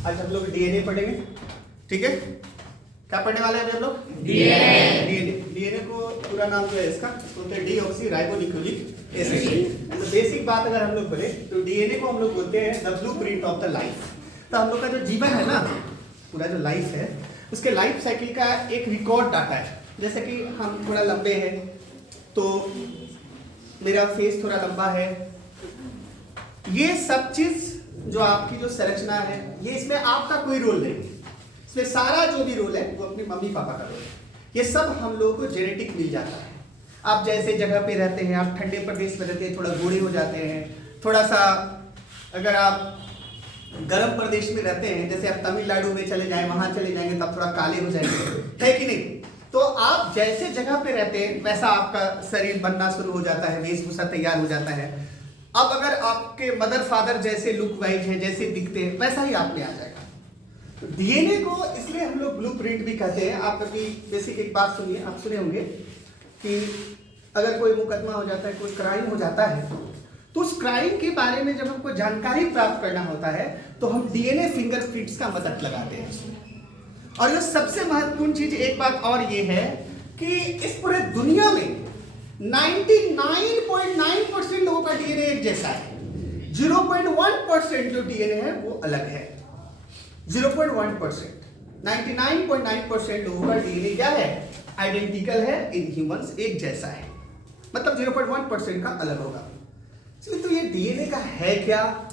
आज हम लोग डीएनए पढ़ेंगे, ठीक है। क्या पढ़ने वाले हैं अभी हम लोग? डीएनए। डीएनए को पूरा नाम जो है इसका बोलते हैं डीऑक्सी राइबोन्यूक्लिक एसिड। तो बेसिक बात अगर हम लोग बोले तो डीएनए को हम लोग बोलते हैं the blueprint of the life. तो हम लोग का जो जीवन है ना, पूरा जो लाइफ है उसके लाइफ साइकिल का एक रिकॉर्ड डाटा है। जैसे कि हम थोड़ा लंबे हैं तो मेरा फेस थोड़ा लंबा है, ये सब चीज जो आपकी जो संरचना है ये इसमें आपका कोई रोल नहीं, इसमें सारा जो भी रोल है वो अपने मम्मी पापा का रोल है। ये सब हम लोगों को जेनेटिक मिल जाता है। आप जैसे जगह पे रहते हैं, आप ठंडे प्रदेश में रहते हैं थोड़ा गोरे हो जाते हैं, थोड़ा सा अगर आप गर्म प्रदेश में रहते हैं जैसे आप तमिलनाडु में चले जाएं, वहां चले जाएंगे तब थोड़ा काले हो जाएंगे, है कि नहीं। तो आप जैसे जगह पे रहते हैं वैसा आपका शरीर बनना शुरू हो जाता है, वेशभूषा तैयार हो जाता है। अब अगर आपके मदर फादर जैसे लुक वाइज है, जैसे दिखते हैं वैसा ही आप में आ जाएगा। डीएनए को इसलिए हम लोग ब्लूप्रिंट भी कहते हैं। आप कभी बेसिक एक बात सुनिए, आप सुने होंगे कि अगर कोई मुकदमा हो जाता है, कोई क्राइम हो जाता है, तो उस क्राइम के बारे में जब हमको जानकारी प्राप्त करना होता है तो हम डीएनए फिंगरप्रिंट्स का मदद लगाते हैं। और ये सबसे महत्वपूर्ण चीज एक बात और ये है कि इस पूरे दुनिया में 99.9% लोगों का डीएनए एक जैसा है, 0.1% जो डीएनए है वो अलग है। 0.1%, 99.9% लोगों का डीएनए क्या है? आइडेंटिकल है, इन ह्यूमंस एक जैसा है, मतलब 0.1% का अलग होगा। चलिए, तो ये डीएनए का है क्या,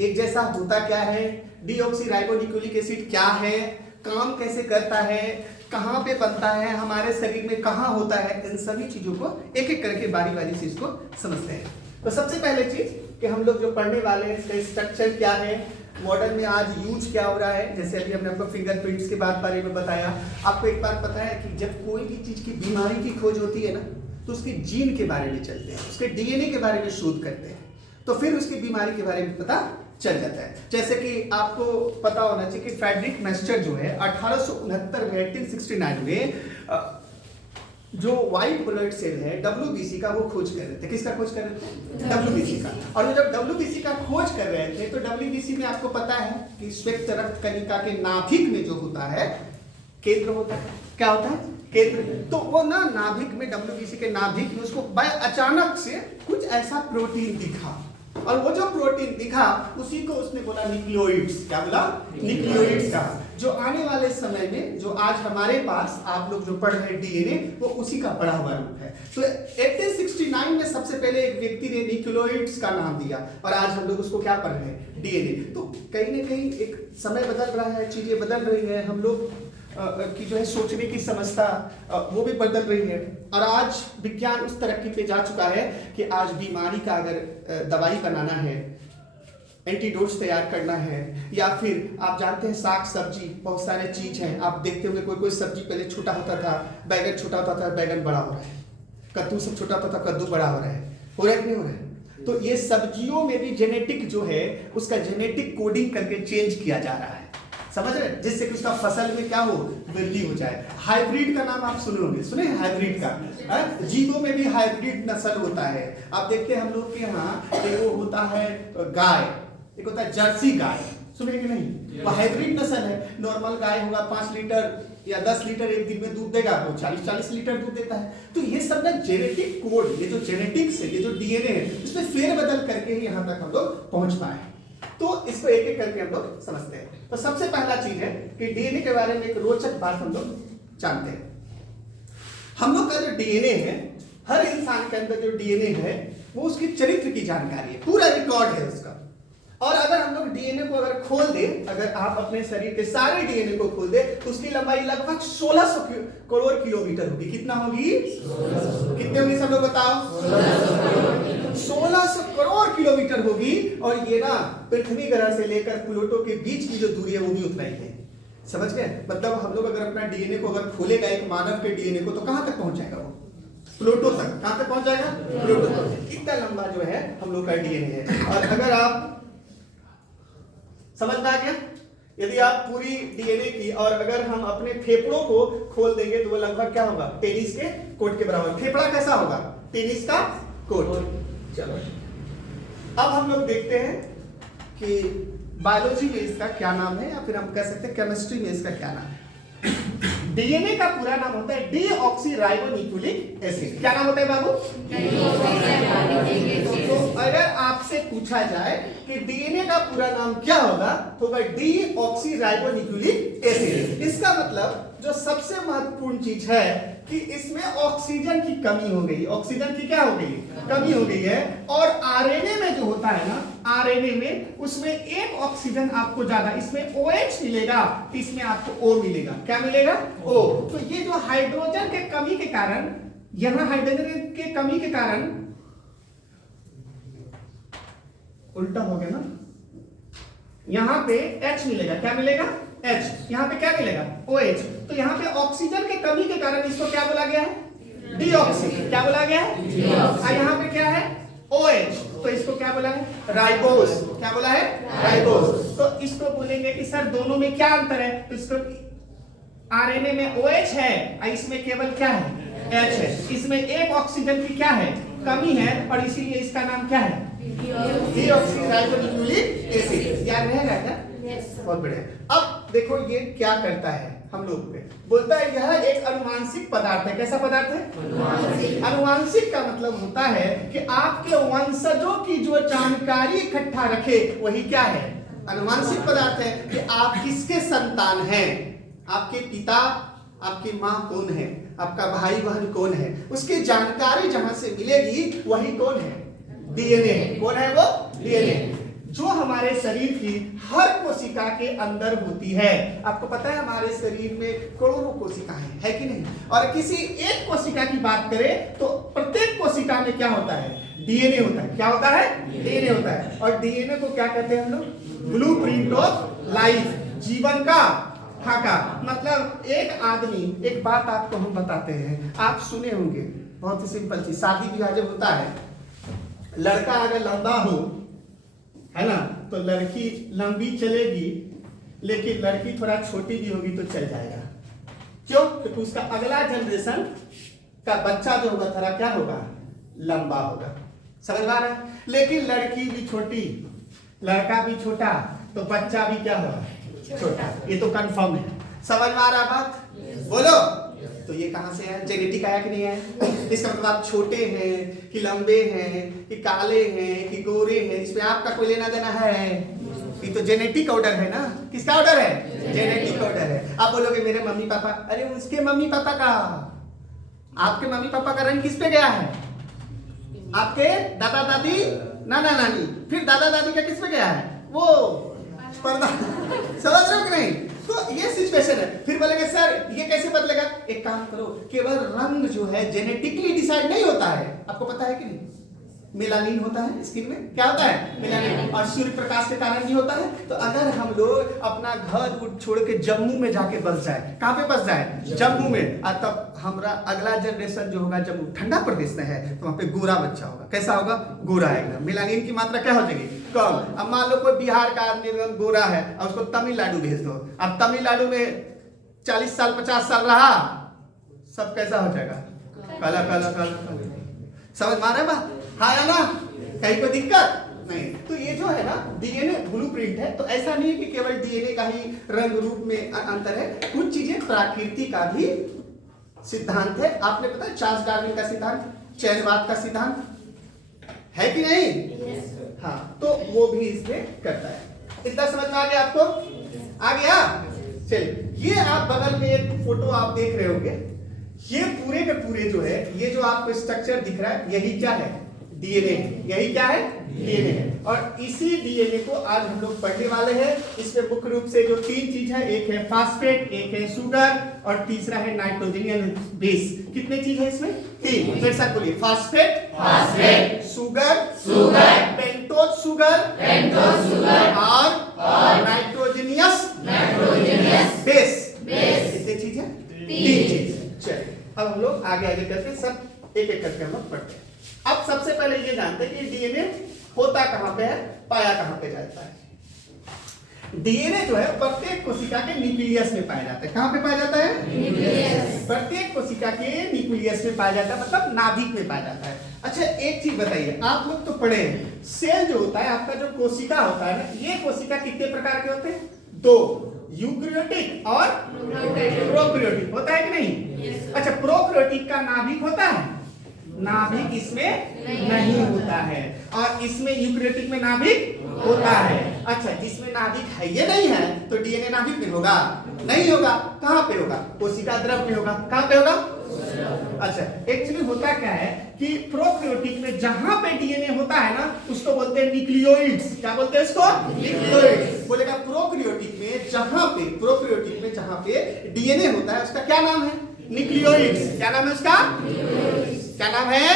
एक जैसा होता क्या है, डीऑक्सी राइबोन्यूक्लिक एसिड क्या है, काम कैसे करता है, कहाँ पे बनता है, हमारे शरीर में कहाँ होता है, इन सभी चीजों को एक एक करके बारी बारी से इसको समझते हैं। तो सबसे पहले चीज कि हम लोग जो पढ़ने वाले हैं इसका स्ट्रक्चर क्या है, मॉडर्न में आज यूज क्या हो रहा है। जैसे अभी हमने आपको फिंगरप्रिंट्स के बारे में बताया। आपको एक बात पता है कि जब कोई भी चीज की बीमारी की खोज होती है ना, तो उसके जीन के बारे में चलते हैं, उसके डीएनए के बारे में शोध करते हैं, तो फिर उसकी बीमारी के बारे में पता चल जाता है। जैसे कि आपको पता होना चाहिए कि फ्रेडरिक मैस्टर जो है 1869 में 1869 में जो व्हाइट ब्लड सेल है WBC का वो खोज कर रहे थे। किसका खोज कर रहे थे? WBC का। और जब WBC का खोज कर रहे थे तो WBC में आपको पता है कि श्वेत रक्त कणिका के नाभिक में जो होता है केंद्र होता है। क्या होता है? केंद्र। तो वो ना नाभिक में, WBC के नाभिक में उसको अचानक से कुछ ऐसा प्रोटीन दिखा, और वो जो प्रोटीन दिखा उसी को उसने बोला न्यूक्लियोइड्स। क्या बोला? न्यूक्लियोइड्स का। जो आने वाले समय में जो आज हमारे पास आप लोग जो पढ़ रहे हैं डीएनए, वो उसी का पढ़ा हुआ रूप है। तो 1869 में सबसे पहले एक व्यक्ति ने न्यूक्लियोइड्स का नाम दिया, और आज हम लोग उसको क्या पढ़ रहे हैं? डीएनए। तो कहीं ना कहीं एक समय बदल रहा है, चीजें बदल रही है, हम लोग की जो है सोचने की समझता वो भी बदल रही है। और आज विज्ञान उस तरक्की पे जा चुका है कि आज बीमारी का अगर दवाई बनाना है, एंटीडोट्स तैयार करना है, या फिर आप जानते हैं साग सब्जी बहुत सारे चीज हैं। आप देखते होंगे कोई कोई सब्जी पहले छोटा होता था, बैगन छोटा होता था, बैगन बड़ा हो रहा है, कद्दू सब छोटा होता था, कद्दू बड़ा हो रहा है कि नहीं हो रहा है? तो ये सब्जियों में भी जेनेटिक जो है उसका जेनेटिक कोडिंग करके चेंज किया जा रहा है, समझ रहे, जिससे कि उसका फसल में क्या हो, वृद्धि हो जाए। हाइब्रिड का नाम आप सुने होंगे, सुने हाइब्रिड का? जीवों में भी हाइब्रिड नस्ल होता है। आप देखते हैं हम लोग के यहाँ वो होता है गाय, एक होता है जर्सी गाय, सुने कि नहीं? वो हाइब्रिड नस्ल है। नॉर्मल गाय होगा 5 लीटर या 10 लीटर एक दिन में दूध देगा, वो 40-40 लीटर दूध देता है। तो ये सब ना जेनेटिक कोड, ये जो जेनेटिक्स है, ये जो डीएनए है, इसमें फेरबदल करके ही यहाँ तक हम लोग पहुंच पाए। तो इसको एक एक करके हम लोग समझते हैं। तो सबसे पहला चीज है कि डीएनए के बारे में एक रोचक बात हम लोग जानते हैं। हम लोग का जो डीएनए है, हर इंसान के अंदर जो डीएनए है वो उसकी चरित्र की जानकारी है, पूरा रिकॉर्ड है उसका। और अगर हम लोग डीएनए को अगर खोल दें, अगर आप अपने शरीर के सारे डीएनए को खोल दें तो उसकी लंबाई लगभग 1600 करोड़ किलोमीटर होगी। कितना होगी? कितने होगी सब लोग बताओ? 1600 करोड़ किलोमीटर होगी। और ये ना पृथ्वी ग्रह से लेकर प्लूटो के बीच की जो दूरी है वो भी उतना ही है। समझ गए? मतलब हम लोग अगर अपना डीएनए को अगर खोलेगा एक मानव के डीएनए को, तो कहां तक पहुंच जाएगा वो? प्लूटो तक। कहां तक पहुंच जाएगा? प्लूटो तक। इतना लंबा जो है हम लोग का डीएनए है। और अगर आप समझ में आ गया? यदि आप पूरी डीएनए की और अगर हम अपने फेफड़ों को खोल देंगे तो वो लगभग क्या होगा? टेनिस के कोर्ट के बराबर। फेफड़ा कैसा होगा? टेनिस का कोर्ट। चलो, अब हम लोग देखते हैं कि बायोलॉजी में इसका क्या नाम है, या फिर हम कह सकते हैं केमिस्ट्री में इसका क्या नाम है? डीएनए का पूरा नाम होता है डीऑक्सीराइबोन्यूक्लिक एसिड। क्या नाम होता है बाबू? तो अगर आपसे पूछा जाए कि डीएनए का पूरा नाम क्या होगा तो वह डीऑक्सीराइबोन्यूक्लिक एसिड। इसका मतलब जो सबसे महत्वपूर्ण चीज है कि इसमें ऑक्सीजन की कमी हो गई। ऑक्सीजन की क्या हो गई? कमी हो गई है। और आरएनए में जो होता है ना, आरएनए में उसमें एक ऑक्सीजन आपको ज्यादा, इसमें OH मिलेगा, इसमें आपको O मिलेगा। क्या मिलेगा? O। तो ये जो हाइड्रोजन के कमी के कारण, यहां हाइड्रोजन के कमी के कारण उल्टा हो गया ना, यहां पे H मिलेगा। क्या मिलेगा? H। यहां पे क्या मिलेगा? OH। तो यहां पे ऑक्सीजन के कमी के कारण इसको क्या बोला गया है? डीऑक्सी। क्या बोला गया है? और यहां पे क्या है? OH। तो इसको क्या बोला है? राइबोस। क्या बोला है? राइबोस। तो इसको बोलेंगे कि सर दोनों में क्या अंतर है? तो इसको आरएनए में OH है और इसमें केवल क्या है? H है। इसमें एक ऑक्सीजन की क्या है? कमी है, और इसीलिए इसका नाम क्या है? Deoxyribonucleic acid. याद रहेगा क्या? बहुत बढ़िया। अब देखो ये क्या करता है हम लोग पे, बोलता है यह एक अनुवांशिक पदार्थ है। कैसा पदार्थ है? अनुवांशिक का मतलब होता है कि आपके वंशजों की जो जानकारी इकट्ठा रखे वही क्या है? अनुवांशिक पदार्थ है। कि आप किसके संतान हैं, आपके पिता, आपकी माँ कौन है, आपका भाई बहन कौन है, उसकी जानकारी जहां से मिलेगी वही कौन है? डीएनए है। कौन है वो? डीएनए, जो हमारे शरीर की हर कोशिका के अंदर होती है। आपको पता है हमारे शरीर में करोड़ों कोशिकाएं है कि नहीं? और किसी एक कोशिका की बात करें तो प्रत्येक कोशिका में क्या होता है? डीएनए होता है। क्या होता है? डीएनए होता है। और डीएनए को क्या कहते हैं हम लोग? ब्लूप्रिंट ऑफ लाइफ, जीवन का खाका। मतलब एक आदमी, एक बात आपको हम बताते हैं, आप सुने होंगे, बहुत ही सिंपल चीज। शादी ब्याह जब होता है, लड़का अगर लंबा हो, है ना, तो लड़की लंबी चलेगी, लेकिन लड़की थोड़ा छोटी भी होगी तो चल जाएगा। क्यों? क्योंकि उसका अगला जनरेशन का बच्चा जो होगा थोड़ा क्या होगा? लंबा होगा। समझ में आ रहा है? लेकिन लड़की भी छोटी, लड़का भी छोटा, तो बच्चा भी क्या होगा? छोटा। ये तो कंफर्म है। समझ में आ रहा है बात? बोलो। तो ये कहां से है? जेनेटिक आया कि नहीं है? इसका मतलब आप छोटे हैं कि लंबे हैं कि काले हैं कि गोरे हैं, इसमें आपका कोई लेना देना है? ये तो जेनेटिक ऑर्डर है ना। किसका ऑर्डर है? जेनेटिक ऑर्डर है। आप बोलोगे मेरे मम्मी पापा, अरे उसके मम्मी पापा का, आपके मम्मी पापा का रंग किस पे गया है? आपके दादा दादी, नाना नानी, फिर दादा दादी का किस पे गया है? वो पर्दा। समझ रहे हो कि नहीं? तो ये सिचुएशन है। फिर बोलेंगे सर ये कैसे बदलेगा? एक काम करो, केवल रंग जो है जेनेटिकली डिसाइड नहीं होता है। आपको पता है कि नहीं? मेलानिन होता है स्किन में। क्या होता है? मेलानिन। और सूर्य प्रकाश के कारण भी होता है। तो अगर हम लोग अपना घर छोड़ के जम्मू में जाके बस जाए, कहाँ पे बस जाए? जम्मू में, और तब हमारा अगला जनरेशन जो होगा, जम्मू ठंडा प्रदेश में है, तो वहाँ पे गोरा बच्चा होगा। कैसा होगा? गोरा आएगा। मेलानिन की मात्रा क्या हो जाएगी? कम। अब मान लो कोई बिहार का आदमी एकदम गोरा है और उसको तमिलनाडु भेज दो, अब तमिलनाडु में 40 साल 50 साल रहा, सब कैसा हो जाएगा? काला काला काला। समझ में आ रहा है बात? हाँ या ना? कहीं कोई दिक्कत नहीं। तो ये जो है ना डीएनए ब्लूप्रिंट है। तो ऐसा नहीं है कि केवल डीएनए का ही रंग रूप में अंतर है, कुछ चीजें प्रकृति का भी सिद्धांत है। आपने पता है चार्ल्स डार्विन का सिद्धांत, चयनवाद का सिद्धांत है कि नहीं? हाँ, तो वो भी इसमें करता है। इतना समझ में आ गया आपको? आ गया? चलिए, ये आप बगल में एक फोटो आप देख रहे होंगे, ये पूरे के पूरे जो है, ये जो आपको स्ट्रक्चर दिख रहा है, यही क्या है? डीएनए है। यही क्या है? डीएनए है। और इसी डीएनए को आज हम लोग पढ़ने वाले हैं। इसमें मुख्य रूप से जो 3 चीज है, एक है फास्फेट, एक है शुगर, और तीसरा है नाइट्रोजन बेस। कितने चीज है इसमें? 3। मेरे साथ बोलिए, phosphate, phosphate, sugar, sugar, pentose sugar, pentose sugar, और नाइट्रोजनियस बेस। कितने चीज है? 3 चीज। चलिए, अब हम लोग आगे आगे करके सब एक एक करके हम लोग पढ़ते हैं। अब सबसे पहले ये जानते हैं कि डीएनए होता कहां पे है, पाया कहां पे जाता है। डीएनए जो है प्रत्येक कोशिका के न्यूक्लियस में पाया जाता है। कहां पे पाया जाता है? न्यूक्लियस। प्रत्येक कोशिका के न्यूक्लियस में पाया जाता है, मतलब नाभिक में पाया जाता है। अच्छा एक चीज बताइए, आप लोग तो पढ़े हैं, सेल जो होता है आपका, जो कोशिका होता है ना, ये कोशिका कितने प्रकार के होते हैं? दो, यूकैरियोटिक और प्रोकैरियोटिक। होता है कि नहीं? अच्छा, प्रोकैरियोटिक का नाभिक होता है? नाभिक इसमें नहीं होता है, और इसमें यूकैरियोटिक में नाभिक होता है। अच्छा, जिसमें नाभिक है ये नहीं है तो डीएनए नाभिक में होगा? नहीं होगा। कहाँ पे होगा? कोशिका द्रव में होगा। कहाँ पे होगा? अच्छा, एक्चुअली होता क्या है कि प्रोकैरियोटिक में जहां पे डीएनए होता है ना, उसको बोलते हैं न्यूक्लियोइड्स। क्या बोलते हैं इसको? न्यूक्लियोइड्स। बोलेगा प्रोकैरियोटिक में जहां पे डीएनए होता है उसका क्या नाम है? न्यूक्लियोइड्स। क्या नाम है उसका? क्या नाम है?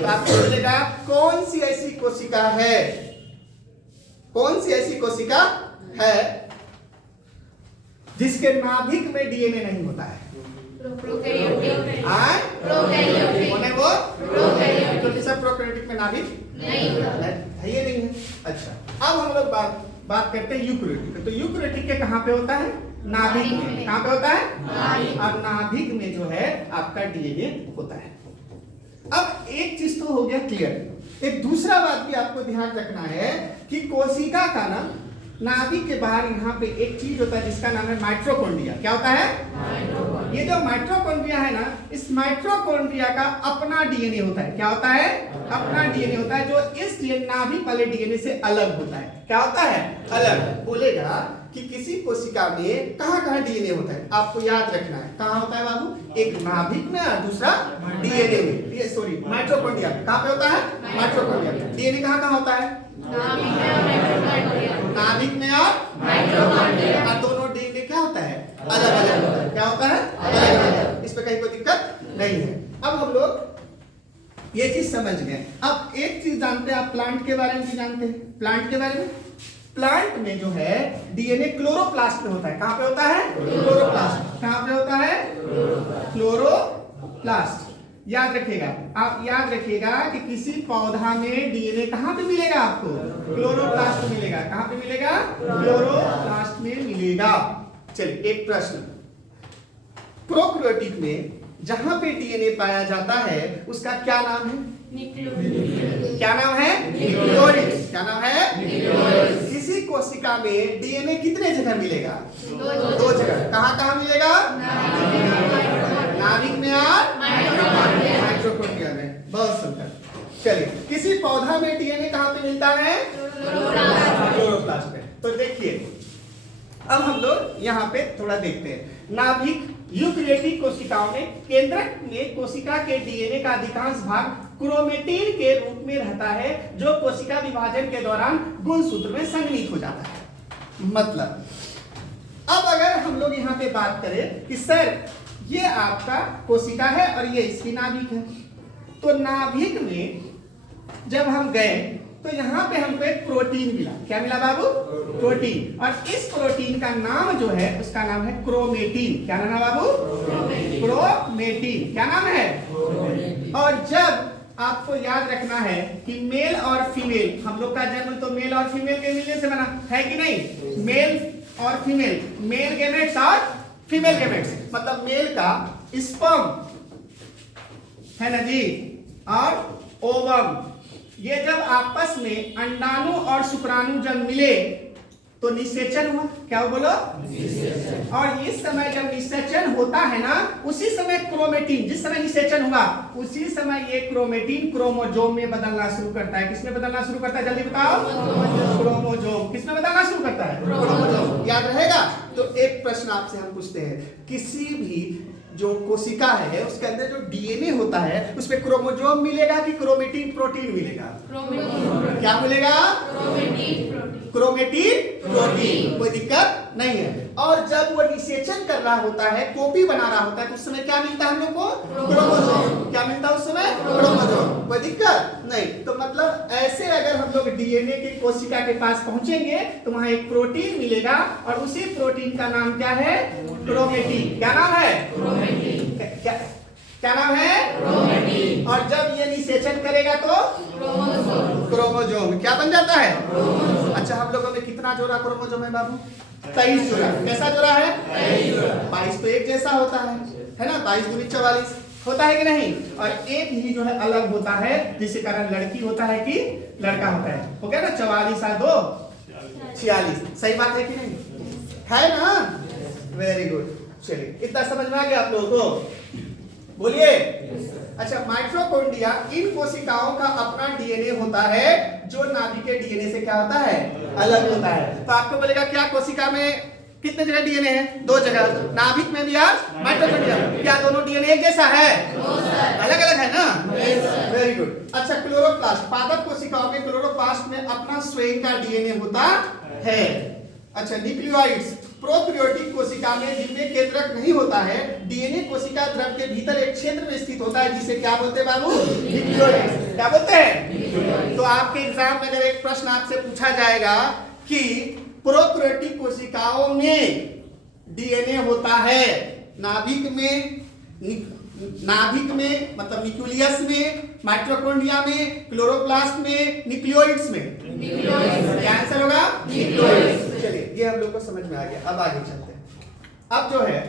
तो आपको बोलेगा कौन सी ऐसी कोशिका है, कौन सी ऐसी कोशिका है जिसके नाभिक में डीएनए नहीं होता है? प्रोकैरियोटिक। प्रोकैरियोटिक में नाभिक नहीं है, ये नहीं है। अच्छा, अब हम लोग बात करते हैं यूकैरियोटिक। तो यूकैरियोटिक के कहाँ पे होता है? नाभिक में। कहाँ पे होता है? और नाभिक में जो है आपका डीएनए होता है। अब एक चीज तो हो गया क्लियर। एक दूसरा बात भी आपको ध्यान रखना है कि कोशिका का ना नाभिक के बाहर यहाँ पे एक चीज होता है जिसका नाम है माइटोकॉन्ड्रिया। क्या होता है? ये जो माइटोकॉन्ड्रिया है ना, इस माइटोकॉन्ड्रिया का अपना डीएनए होता है। क्या होता है? अपना डीएनए होता है, जो इस नाभिक वाले डीएनए से अलग होता है। क्या होता है? अलग। बोलेगा कि किसी कोशिका में कहाँ डीएनए होता है, आपको याद रखना है। कहाँ होता है बाबू? एक नाभिक में और दूसरा डीएनए में, ये सॉरी माइटोकॉन्ड्रिया में। कहाँ पे होता है? माइटोकॉन्ड्रिया में। डीएनए कहाँ होता है? नाभिक में और माइटोकॉन्ड्रिया। और दोनों डीएनए क्या होता है? अलग अलग होता है। क्या होता है? अलग अलग। इस पे कहीं कोई दिक्कत नहीं है। अब हम लोग ये चीज समझ गए। अब एक चीज जानते हैं आप, प्लांट के बारे में भी जानते हैं। प्लांट के बारे में, प्लांट में जो है डीएनए क्लोरोप्लास्ट में होता है। कहां पे होता है? क्लोरोप्लास्ट। कहां पे होता है? क्लोरोप्लास्ट। याद रखिएगा, आप याद रखिएगा कि किसी पौधा में डीएनए कहां पे मिलेगा आपको? क्लोरोप्लास्ट में मिलेगा। कहां पे मिलेगा? क्लोरोप्लास्ट में मिलेगा। चलिए एक प्रश्न, प्रोकैरियोटिक में जहां पे डीएनए पाया जाता है उसका क्या नाम है? क्या नाम है? न्यूक्लियोइड्स। क्या नाम है? न्यूक्लियोइड्स। किसी कोशिका में डीएनए कितने जगह मिलेगा? दो जगह। कहां कहां मिलेगा? नाभिक में और माइटोकॉन्ड्रिया में। बहुत सुंदर। चलिए, किसी पौधा में डीएनए कहां पे मिलता है? क्लोरोप्लास्ट में। तो देखिए, अब हम लोग यहाँ पे थोड़ा देखते हैं। नाभिक यूकैरियोटिक कोशिकाओं में केंद्रक में कोशिका के डीएनए का अधिकांश भाग क्रोमेटिन के रूप में रहता है, जो कोशिका विभाजन के दौरान गुणसूत्र में संघनित हो जाता है। मतलब अब अगर हम लोग यहाँ पे बात करें कि सर ये आपका कोशिका है और ये इसकी नाभिक है, तो नाभिक में जब हम गए तो यहाँ पे हमको एक प्रोटीन मिला। क्या मिला बाबू? प्रोटीन। और इस प्रोटीन का नाम जो है उसका नाम है क्रोमेटिन। क्या नाम है बाबू? क्रोमेटिन। क्या नाम है? और जब आपको याद रखना है कि मेल और फीमेल, हम लोग का जन्म तो मेल और फीमेल के मिलने से बना है कि नहीं? मेल और फीमेल, मेल गैमेट्स और फीमेल गैमेट्स। मतलब मेल का स्पर्म है ना जी, और ओवम, ये जब आपस में अंडाणु और शुक्राणु जब मिले तो निषेचन हुआ। क्या बोलो? निषेचन। और इस समय जब निषेचन होता है ना, उसी समय क्रोमेटिन, जिस समय निषेचन हुआ उसी समय ये क्रोमेटिन क्रोमोजोम में बदलना शुरू करता है। किसमें बदलना शुरू करता है? जल्दी बताओ। क्रोमोजोम। किसमें बदलना शुरू करता है? क्रोमोजोम। याद रहेगा। तो एक प्रश्न आपसे हम पूछते हैं, किसी भी जो कोशिका है उसके अंदर जो डीएनए होता है उसमें क्रोमोजोम मिलेगा कि क्रोमेटिन प्रोटीन मिलेगा? क्या मिलेगा? Chromatin protein. कोई दिक्कत नहीं है। और जब वो निषेचन कर रहा होता है, कॉपी बना रहा होता है, तो उस समय क्या मिलता है हम लोग को? क्रोमोजोम। क्या मिलता है उस समय? क्रोमोजोम। कोई दिक्कत नहीं। तो मतलब ऐसे अगर हम लोग डीएनए की कोशिका के पास पहुंचेंगे तो वहां एक प्रोटीन मिलेगा और उसी प्रोटीन का नाम क्या है? क्रोमेटिन। क्या नाम है? क्या नाम है? क्रोमेटिन। और जब ये निषेचन करेगा तो क्रोमोजोम। क्या बन जाता है? अच्छा, हम लोगों में कितना जोड़ा क्रोमोजोम है बाबू? 23 जोड़ा। कैसा जोड़ा है? 23 जोड़ा। 22 तो एक जैसा होता है ना? 22 दूनी 44। होता है कि नहीं, और एक ही जो है अलग होता है, जिसके कारण लड़की होता है कि लड़का होता है। हो गया ना, 44 और 2 46। सही बात है कि नहीं, है ना? Very good. चलिए, इतना समझ में आ गया आप लोगों को? बोलिए। अच्छा, माइटोकॉन्ड्रिया इन कोशिकाओं का अपना डीएनए होता है, जो नाभिक के डीएनए से क्या होता है, अलग होता है। तो आपको बोलेगा क्या कोशिका में कितने जगह डीएनए है? 2 जगह, नाभिक में भी और माइटोकॉन्ड्रिया। क्या दोनों डीएनए एक जैसा है? अलग अलग है ना? Very good. अच्छा, क्लोरोप्लास्ट, पादप कोशिकाओं में क्लोरोप्लास्ट में अपना स्वयं का डीएनए होता है। अच्छा, न्यूक्लियोइड्स, प्रोकैरियोटिक कोशिका में जिनमें केंद्रक नहीं होता है, डीएनए कोशिका द्रव के भीतर एक क्षेत्र में स्थित होता है, जिसे क्या बोलते हैं बाबू? न्यूक्लियोइड्स। क्या बोलते हैं? तो आपके एग्जाम में अगर एक प्रश्न आपसे पूछा जाएगा कि प्रोकैरियोटिक कोशिकाओं में डीएनए होता है, नाभिक में मतलब न्यूक्लियस में, माइटोकॉन्ड्रिया में, क्लोरोप्लास्ट में, न्यूक्लियोइड्स में। क्या आंसर होगा? न्यूक्लियोइड्स। चलिए, ये हम लोग को समझ में आ गया। अब आगे चलते हैं। अब जो है,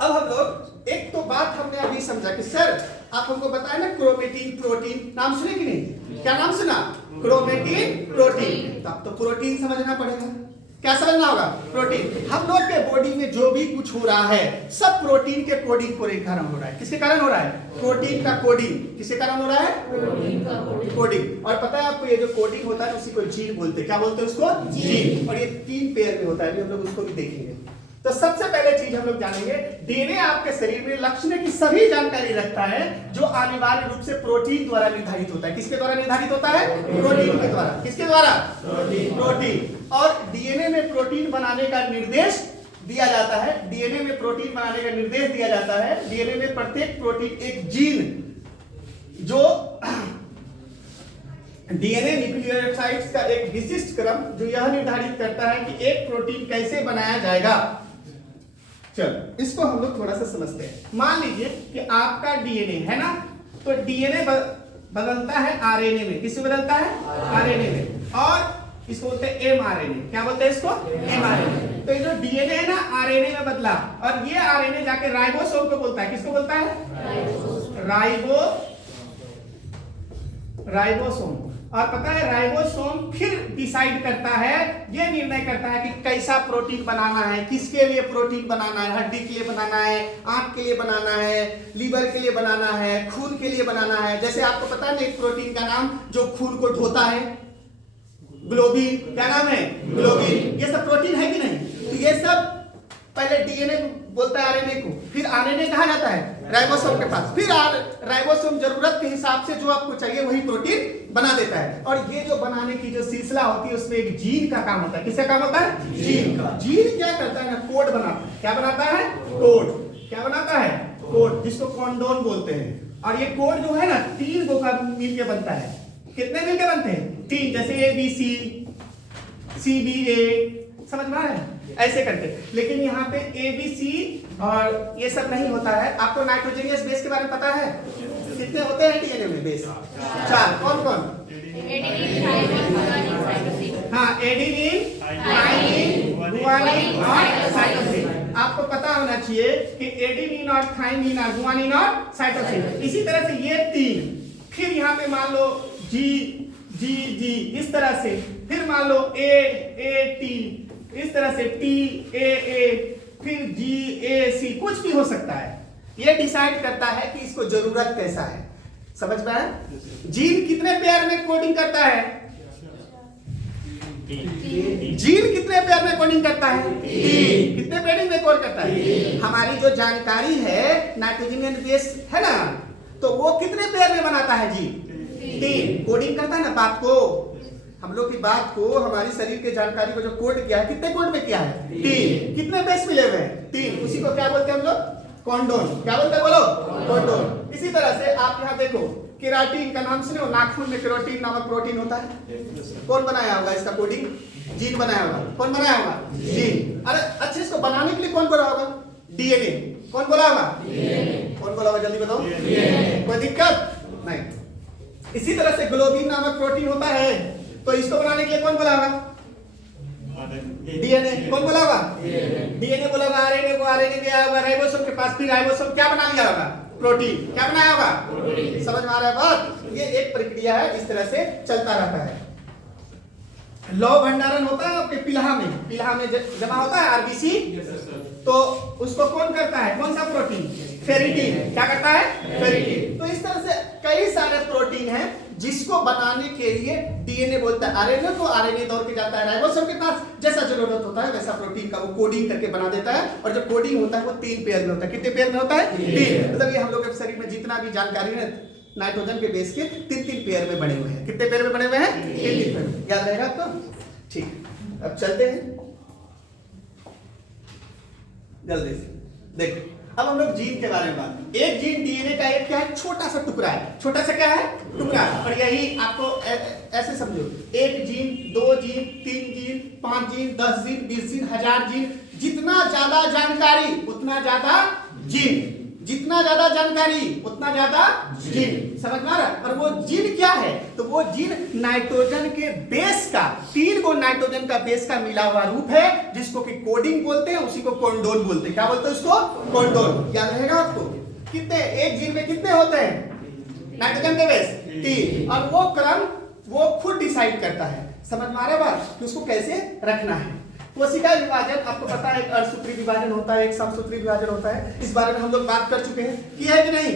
अब हम लोग एक तो बात हमने अभी समझा कि सर आप हमको बताए ना, क्रोमेटिन प्रोटीन नाम सुने कि नहीं? क्या नाम सुना? Chromatin protein. तो अब तो प्रोटीन समझना पड़ेगा। क्या समझना होगा? प्रोटीन। हम लोग के बॉडी में जो भी कुछ हो रहा है, सब प्रोटीन के कोडिंग के कारण हो रहा है। किसके कारण हो रहा है? प्रोटीन का कोडिंग। किसके कारण हो रहा है? प्रोटीन का कोडिंग। और पता है आपको, ये जो कोडिंग होता है उसी को जीन बोलते हैं। क्या बोलते हैं उसको? जीन। और ये 3 पेयर में होता है, हम लोग उसको भी देखेंगे। तो सबसे पहले चीज हम लोग जानेंगे, डीएनए आपके शरीर में लक्षण की सभी जानकारी रखता है, जो अनिवार्य रूप से प्रोटीन द्वारा निर्धारित होता है। किसके द्वारा निर्धारित होता है? प्रोटीन के द्वारा। किसके द्वारा? प्रोटीन। और डीएनए में प्रोटीन बनाने का निर्देश दिया जाता है। डीएनए में प्रोटीन बनाने का निर्देश दिया जाता है। डीएनए में प्रत्येक प्रोटीन एक जीन, जो डीएनए न्यूक्लियोटाइड्स का एक विशिष्ट क्रम, जो यह निर्धारित करता है कि एक प्रोटीन कैसे बनाया जाएगा। चलो, इसको हम लोग थोड़ा सा समझते हैं। मान लीजिए कि आपका डीएनए है ना, तो डीएनए बदलता है आरएनए में। किससे बदलता है? आरएनए में। और इसको बोलते हैं एमआरएनए। क्या बोलते हैं इसको? एमआरएनए। तो ये जो डीएनए है ना, आरएनए में बदला, और ये आरएनए जाके राइबोसोम को बोलता है। किसको बोलता है? राइबोसोम। और पता है, राइबोसोम फिर डिसाइड करता है, ये निर्णय करता है कि कैसा प्रोटीन बनाना है, किसके लिए प्रोटीन बनाना है। हड्डी के लिए बनाना है, आंख के लिए बनाना है, लीवर के लिए बनाना है, खून के लिए बनाना है। जैसे आपको पता है ना एक प्रोटीन का नाम जो खून को ढोता है, ग्लोबिन। क्या नाम है? ग्लोबिन। ये सब प्रोटीन है कि नहीं? तो ये सब पहले डीएनए बोलता है आरएनए को, फिर आरएनए कहा जाता है राइबोसोम के पास, फिर राइबोसोम जरूरत के हिसाब से जो आपको चाहिए वही प्रोटीन बना देता है। और ये जो बनाने की जो सिलसिला होती है, उसमें एक जीन का काम होता है। किसका काम होता है? जीन का। जीन क्या करता है ना, कोड बनाता है। क्या बनाता है? कोड। क्या बनाता है? कोड, जिसको कोडोन बोलते हैं। और ये कोड जो है ना, 3 गो का मिलके बनता है। कितने मिलके बनते हैं? 3। जैसे ABC, CBA, समझ में आ रहा है? ऐसे करके। लेकिन यहाँ पे ABC और ये सब नहीं होता है। आपको नाइट्रोजनियस बेस के बारे में पता है? कितने होते हैं डीएनए में बेस? 4। कौन कौन? हाँ, एडेनिन, थाइमिन, गुआनिन और साइटोसिन। आपको पता होना चाहिए कि एडेनिन और थाइमिन और गुआनिन और साइटोसिन। इसी तरह से ये 3। फिर यहाँ पे मान लो G, इस तरह से। फिर मान लो A, T, इस तरह से TAA, फिर GAC, कुछ भी हो सकता है। ये डिसाइड करता है कि इसको जरूरत कैसा है। समझ में आया? जीन कितने पेयर में कोडिंग करता है? जीन कितने पेयर में कोडिंग करता है? 3। कितने पेयर में कोड करता है? हमारी जो जानकारी है नाइट्रोजनियस बेस है ना, तो वो कितने पेयर में बनाता है? जीन 3 कोडिंग करता है ना बात को, हम लोग की बात को, हमारी शरीर के जानकारी को जो कोड किया है, कितने कोड में किया है? 3। कितने बेस मिले हुए हैं? 3। उसी को क्या बोलते हैं हम लोग? कोडोन। क्या बोलते हैं बोलो? कोडोन। इसी तरह से आप यहाँ देखो, केराटिन का नाम सुने हो? नाखून में केराटिन नामक प्रोटीन होता है। कौन बनाया होगा इसका कोडिंग? जीन बनाया होगा। कौन बनाया होगा? जीन। अरे अच्छा, इसको बनाने के लिए कौन बोला होगा? डीएनए। कौन बोला होगा? कौन बोला होगा? जल्दी बताओ। कोई दिक्कत नहीं। इसी तरह से ग्लोबिन नामक प्रोटीन होता है, तो इसको बनाने के लिए कौन बोला होगा? डीएनए। कौन बोला होगा? डीएनए बोला होगा। आरएनए को, आरएनए गया होगा राइबोसोम के पास, फिर राइबोसोम क्या बना लिया होगा? प्रोटीन। क्या बनाया होगा? समझ में आ रहा है बात? ये एक प्रक्रिया है, इस तरह से चलता रहता है। लौह भंडारण होता है आपके पिलहा में जमा होता है आरबीसी, तो उसको कौन करता है? कौन सा प्रोटीन? फेरिटिन। क्या करता है? फेरिटिन। तो इस तरह से कई सारे प्रोटीन हैं जिसको बनाने के लिए डीएनए बोलता है आरएनए को, आरएनए दौड़ के जाता है राइबोसोम के पास, जैसा जरूरत होता है वैसा प्रोटीन का वो कोडिंग करके बना देता है। और जब कोडिंग होता है वो 3 पेयर में होता है। कितने पेयर में होता है? 3। मतलब ये हम लोग के शरीर में जितना भी जानकारी है नाइट्रोजन के बेस के 3 पेयर में बने हुए हैं। कितने पेयर में बने हुए हैं? 3 पेयर में। याद रहेगा आपको? ठीक, अब चलते हैं जल्दी से। देखो अब हम लोग जीन के बारे में बात। एक जीन डीएनए का एक क्या है? छोटा सा टुकड़ा है। छोटा सा क्या है? टुकड़ा। और यही आपको ऐसे समझो, 1 gene, 2 gene, 3 gene, 5 gene, 10 gene, 20 gene, 1000 gene. जितना ज्यादा जानकारी उतना ज्यादा जीन, जितना ज्यादा जानकारी उतना ज्यादा जीन। समझ में आ रहा है? और वो जीन क्या है? तो वो जीन नाइट्रोजन के बेस का, 3 गो नाइट्रोजन का बेस का मिला हुआ रूप है, जिसको कि कोडिंग बोलते हैं, उसी को कोंडोन बोलते हैं। क्या बोलते हैं उसको? कोंडोन। याद रहेगा आपको? कितने एक जीन में कितने होते हैं नाइट्रोजन के बेस? 3। और वो क्रम वो खुद डिसाइड करता है। समझ में आ रहा है बात? कि उसको कैसे रखना है। कोशिका विभाजन आपको पता है, एक अर्धसूत्री विभाजन होता है, एक समसूत्री विभाजन होता है। इस बारे में हम लोग बात कर चुके हैं कि है कि नहीं,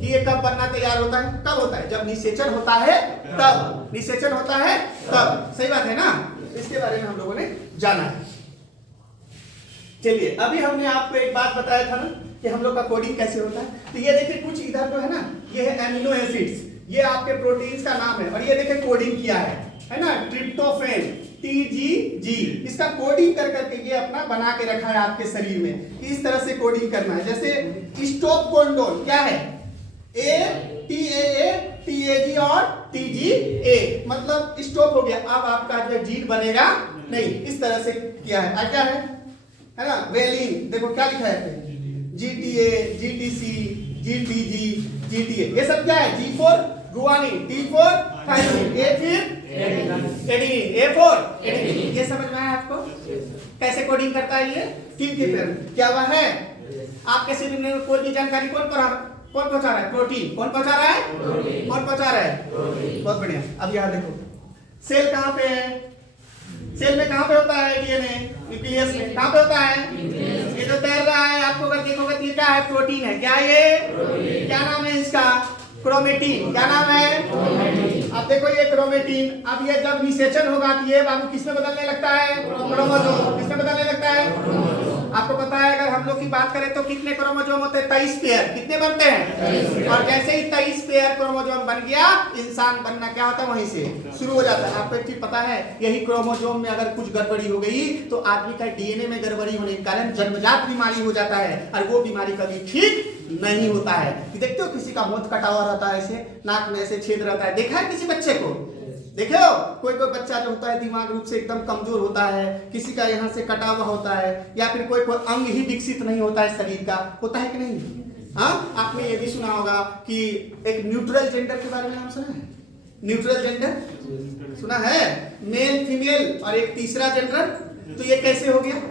कि ये कब बनना तैयार होता है? कब होता है? जब निषेचन होता है तब। निषेचन होता है तब। सही बात है ना? इसके बारे में हम लोगों ने जाना है। चलिए, अभी हमने आपको एक बात बताया था ना कि हम लोग का कोडिंग कैसे होता है। तो ये देखिए कुछ इधर जो है ना, ये है एमिनो एसिड्स, ये आपके प्रोटीन्स का नाम है। और ये देखिए कोडिंग किया है ना, ट्रिप्टोफैन TGG। इसका कोडिंग कर करके ये अपना बना के रखा है आपके शरीर में। इस तरह से कोडिंग करना है। जैसे स्टॉप कोंडोन क्या है? TAA, TAG और TGA, मतलब स्टॉप हो गया। अब आपका जो जीन बनेगा नहीं। इस तरह से किया है। क्या है ना? वेलिन। देखो क्या लिखा है? GTA, GTC, GTG, GTA। ये सब क्या है? G4 guanine, T4 thymine, A फिर एडेनिन, A4 एडेनिन। ये समझ में आया आपको? कैसे कोडिंग करता है ये? 3 के पेयर। क्या हुआ है? आपके शरीर में कोई भी जानकारी कौन पहुंचा रहा है? प्रोटीन। कौन पहुंचा रहा है? कौन पहुंचा रहा है? बहुत बढ़िया। अब यहाँ देखो, सेल कहाँ पे है? सेल में कहाँ पे होता है डीएनए? न्यूक्लियस में। कहाँ पे होता है? ये जो तैर रहा है, आपको अगर देखोगे तो ये क्या है? प्रोटीन है। क्या ये? क्या नाम है इसका? क्रोमेटिन। क्या नाम है? अब देखो ये क्रोमेटिन, अब ये जब निषेचन होगा तो ये बाबू किसमें बदलने लगता है? क्रोमोसोम। किसमें बदलने लगता है? आपको पता है अगर हम लोग की बात करें तो कितने क्रोमोसोम होते हैं? 23 पेयर। कितने बनते हैं? और जैसे ही 23 पेयर क्रोमोसोम बन गया, इंसान बनना क्या होता है? वहीं से शुरू हो जाता है। आपको एक चीज पता है, यही क्रोमोसोम में अगर कुछ गड़बड़ी हो गई तो आदमी का डीएनए में गड़बड़ी होने के कारण जन्मजात बीमारी हो जाता है। और वो बीमारी कभी ठीक नहीं होता है। कि देखते हो किसी का होंठ कटा हुआ रहता है, ऐसे नाक में ऐसे छेद रहता है। देखा है किसी बच्चे को? देखे हो? कोई बच्चा जो होता है दिमाग रूप से एकदम कमजोर होता है, किसी का यहाँ से कटा हुआ होता है, या फिर कोई अंग ही विकसित नहीं होता है शरीर का। होता है कि नहीं? हाँ, आपने ये भी सुना होगा कि एक न्यूट्रल जेंडर के बारे में नाम सुना है? न्यूट्रल जेंडर सुना है? मेल फीमेल और एक तीसरा जेंडर। तो ये कैसे हो गया?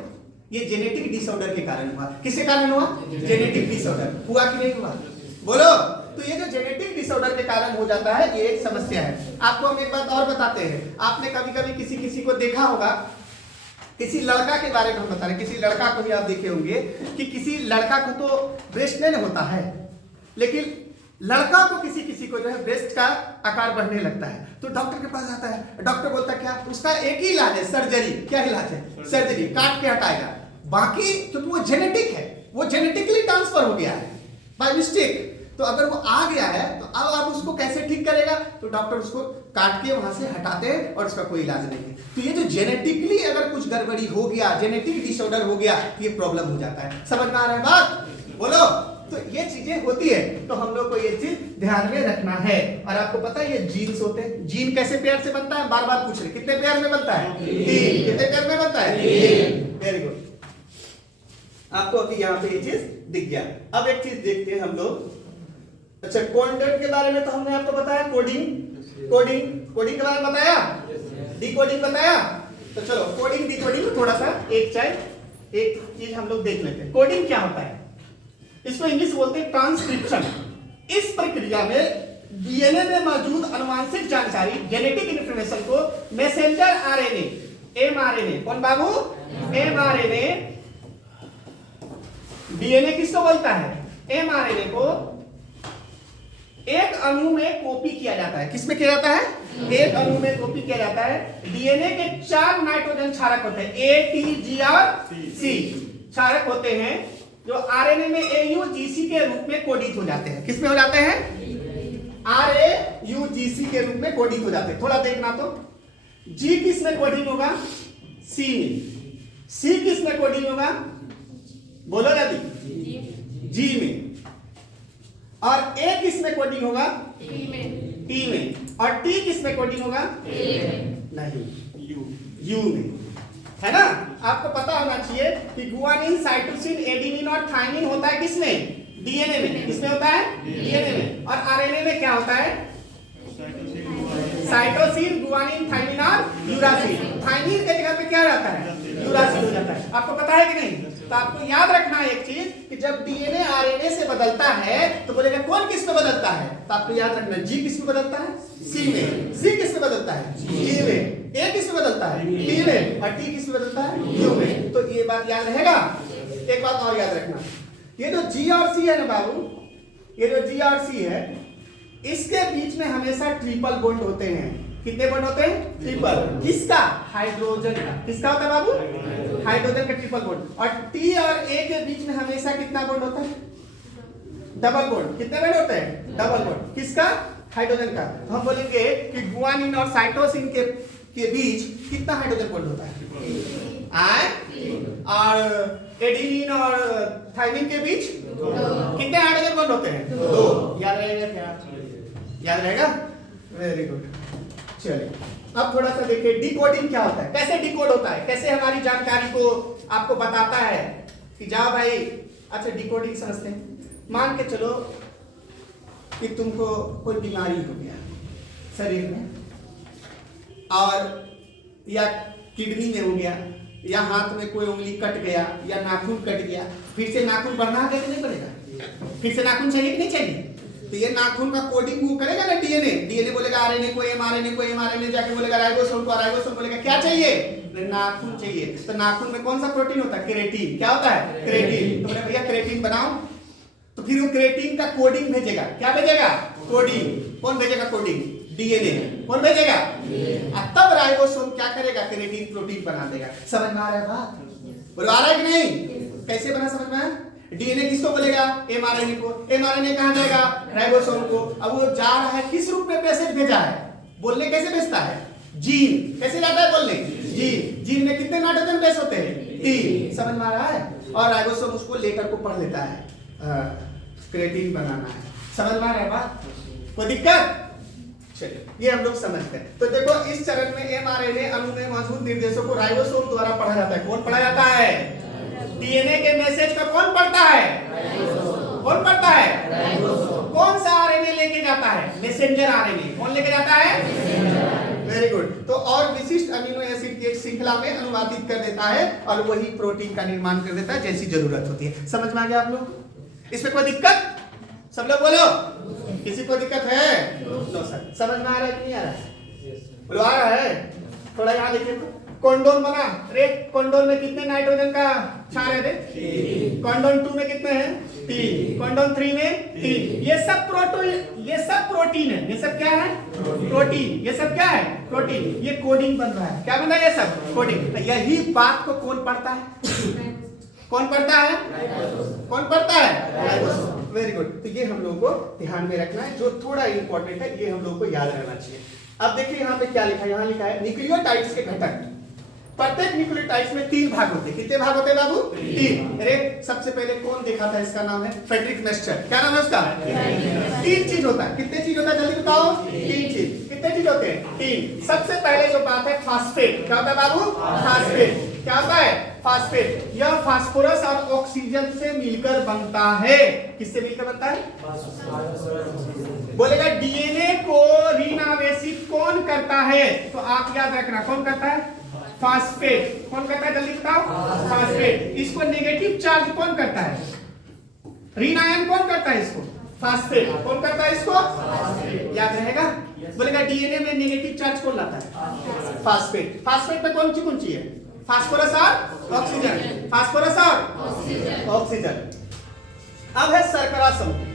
ये जेनेटिक डिसऑर्डर के कारण हुआ। किसके कारण हुआ? Genetic disorder. हुआ कि नहीं हुआ? बोलो। तो ये जो जेनेटिक डिसऑर्डर के कारण हो जाता है, ये एक समस्या है। आपको हम एक बात और बताते हैं। आपने कभी कभी किसी को देखा होगा, किसी लड़का के बारे में हम बता रहे हैं, किसी लड़का को भी आप देखे होंगे कि किसी लड़का को तो ब्रेस्ट नहीं होता है, लेकिन लड़का को किसी को जो है ब्रेस्ट का आकार बढ़ने लगता है। तो डॉक्टर के पास जाता है। डॉक्टर बोलता है क्या? उसका एक ही इलाज है, सर्जरी। क्या इलाज है? सर्जरी। काट के हटाएगा। बाकी क्योंकि वो जेनेटिक है, वो जेनेटिकली ट्रांसफर हो गया है बाय मिस्टेक। तो अगर वो आ गया है तो अब आप उसको कैसे ठीक करेगा? तो डॉक्टर उसको काट के वहां से हटाते हैं और उसका कोई इलाज नहीं है। तो ये जो जेनेटिकली अगर कुछ गड़बड़ी हो गया, जेनेटिक डिसऑर्डर हो गया, ये प्रॉब्लम हो जाता है। समझ में आ रहा है बात? बोलो। तो ये चीजें होती है, तो हम लोग को ये चीज ध्यान में रखना है। और आपको पता है ये जीन्स होते हैं। जीन कैसे पेयर से बनता है? बार बार पूछ रहे, कितने पेयर में बनता है? 3। कितने पेयर में बनता है? 3। Very good. आपको अभी यहाँ पे ये चीज दिख गया। अब एक चीज देखते हैं हम लोग। अच्छा, कोडेड के बारे में तो हमने आपको बताया, कोडिंग के बारे में बताया, डिकोडिंग बताया। तो चलो कोडिंग डिकोडिंग थोड़ा सा एक चीज हम लोग देख लेते हैं। कोडिंग क्या होता है? इसको इंग्लिश बोलते हैं ट्रांसक्रिप्शन। इस प्रक्रिया में डीएनए में मौजूद अनुवांशिक जानकारी, जेनेटिक इंफॉर्मेशन को मैसेंजर आरएनए, एमआरएनए, कौन बाबू? एमआरएनए। डीएनए किसको बोलता है? एमआरएनए को एक अणु में कॉपी किया जाता है। किसमें किया जाता है? एक अणु में कॉपी किया जाता है। डीएनए के 4 नाइट्रोजन क्षारक होते हैं, ए, टी, जी और सी क्षारक होते हैं, जो आरएनए में AUGC के रूप में कोडित हो जाते हैं। किसमें हो जाते हैं? RAUGC के रूप में कोडित हो जाते हैं। थोड़ा देखना तो, G किस में कोडिंग होगा? C में। C किस में कोडिंग होगा? बोलो जल्दी। G में। और A किस में कोडिंग होगा? T में। और T किस में कोडिंग होगा? नहीं, U में, है ना? आपको पता होना चाहिए कि गुआनिन, साइटोसिन, एडेनिन और थाइमिन होता है किसमें? डीएनए में। किसमें होता है? डीएनए में। और आरएनए में क्या होता है? साइटोसिन, गुआनिन, थाइमिन और यूरासिल। थाइमिन के जगह पे क्या रहता है? यूरासिल हो जाता है। आपको पता है कि नहीं? तो आपको याद रखना है एक चीज कि जब डीएनए आरएनए से बदलता है तो बोलेगा कौन किस में बदलता है? तो आपको याद रखना, जी किस में बदलता है? सी में। सी किस में बदलता है? जी में। ए किस में बदलता है? टी में। और टी किस में बदलता है? यू में। तो ये बात याद रहेगा। एक बात और याद रखना, ये जो जी और सी है ना बाबू, ये जो जी और सी है, इसके बीच में हमेशा ट्रिपल बॉन्ड होते हैं। कितने बॉन्ड होते हैं? ट्रिपल। किसका? हाइड्रोजन का। किसका होता है बाबू? हाइड्रोजन का ट्रिपल बॉन्ड। और टी और ए के बीच में हमेशा कितना बॉन्ड होता है? Double bond. कितने बॉन्ड होते हैं? Double bond. किसका? हाइड्रोजन का। तो हम बोलेंगे कि गुआनिन और साइटोसिन के बीच कितना हाइड्रोजन बॉन्ड होता है? और एडेनिन और थाइमिन के बीच कितने हाइड्रोजन बॉन्ड होते हैं? 2। याद रहेगा क्या? याद रहेगा? Very good. चलिए अब थोड़ा सा देखिए डिकोडिंग क्या होता है, कैसे डिकोड होता है, कैसे हमारी जानकारी को आपको बताता है कि जाओ भाई। अच्छा, डिकोडिंग समझते हैं। मान के चलो कि तुमको कोई बीमारी हो गया शरीर में, और या किडनी में हो गया, या हाथ में कोई उंगली कट गया, या नाखून कट गया, फिर से नाखून बढ़ना है कि नहीं बढ़ेगा? फिर से नाखून चाहिए कि नहीं चाहिए? तो ये नाखून का कोडिंग वो करेगा ना डीएनए। डीएनए बोलेगा आरएनए को, एमआरएनए को, एमआरएनए जाके बोलेगा राइबोसोम को, राइबोसोम बोलेगा क्या चाहिए? नाखून चाहिए। तो नाखून में कौन सा प्रोटीन होता है? केराटिन। क्या होता है? केराटिन। तो बोले भैया केराटिन बनाओ, तो फिर वो केराटिन का कोडिंग भेजेगा। क्या भेजेगा? कोडिंग। कौन भेजेगा कोडिंग? डीएनए। कौन भेजेगा? तब राइबोसोम क्या करेगा? केराटिन प्रोटीन बना देगा। समझ में आ रहा है बात? बोलो आ रहा है कि नहीं? कैसे बना? समझ में आया? डीएनए किसको बोलेगा? एमआरएनए को। एमआरएनए कहां जाएगा? राइबोसोम को। अब वो जा रहा है, किस रूप में मैसेज भेजा है? बोलने कैसे भेजता है? जीन। कैसे जाता है बोलने? जीन। जीन में कितने नाइट्रोजन बेस होते हैं? 3। समझ में आ रहा है? और राइबोसोम उसको लेकर को पढ़ लेता है, केराटिन बनाना है। समझ में आ रहा है बात? कोई दिक्कत? चलिए ये हम लोग समझते हैं। तो देखो इस चरण में एमआरएनए अणु में मौजूद निर्देशों को राइबोसोम द्वारा पढ़ा जाता है। कौन पढ़ा जाता है? डीएनए के मैसेज को कौन पढ़ता है? कौन पढ़ता है? कौन सा आरएनए लेके जाता है? Messenger RNA. कौन लेके जाता है? Very good. तो और विशिष्ट अमीनो एसिड की एक श्रृंखला में अनुवादित कर देता है और वही प्रोटीन का निर्माण कर देता है जैसी जरूरत होती है। समझ में आ गया आप लोग? इसमें कोई दिक्कत? सब लोग बोलो, किसी को दिक्कत है? No sir. समझ में आ रहा है कि नहीं आ रहा है? बोलो आ रहा है। थोड़ा यहाँ देखिए तो, कॉन्डोम बना रे। कॉन्डोम में कितने नाइट्रोजन का क्षार है? 3। कॉन्डोम 2 में कितने हैं? 3। कॉन्डोम 3 में 3। ये सब प्रोटीन है। ये सब क्या है? प्रोटीन। ये सब क्या है? प्रोटीन। ये कोडिंग बन रहा है। क्या बन रहा है? ये सब कोडिंग। यही बात को कौन पढ़ता है? कौन पढ़ता है? कौन पढ़ता है? Very good. तो ये हम लोगों को ध्यान में रखना है, जो थोड़ा इंपॉर्टेंट है, ये हम लोगों को याद रहना चाहिए। अब देखिए यहाँ पे क्या लिखा है? यहाँ लिखा है न्यूक्लियोटाइड्स के घटक। प्रत्येक न्यूक्लियोटाइड्स में 3 भाग होते हैं। कितने भाग होते हैं बाबू? 3। अरे सबसे पहले कौन देखा था? इसका नाम है फ्रेडरिक मेस्टर। क्या नाम है उसका? 3 चीज होता है। कितने चीज होता है जल्दी बताओ? 3 चीज। कितने चीज होते हैं? 3। सबसे पहले जो बात है फास्फेट। क्या होता है बाबू? फास्फेट। क्या होता है? फास्फेट। यह फास्फोरस और ऑक्सीजन से मिलकर बनता है। किससे मिलकर बनता है? बोलेगा डीएनए को रीनावेशित कौन करता है? तो आप याद रखना, कौन करता है? फास्फेट। कौन करता है जल्दी बताओ? फास्फेट। इसको नेगेटिव चार्ज कौन करता है? ऋण आयन कौन करता है इसको? फास्फेट। कौन करता है इसको? याद रहेगा? बोलेगा डीएनए में नेगेटिव चार्ज कौन लाता है? फास्फेट। फास्फेट में कौन सी है? फास्फोरस और ऑक्सीजन। फास्फोरस और ऑक्सीजन। अब है शर्करा समूह।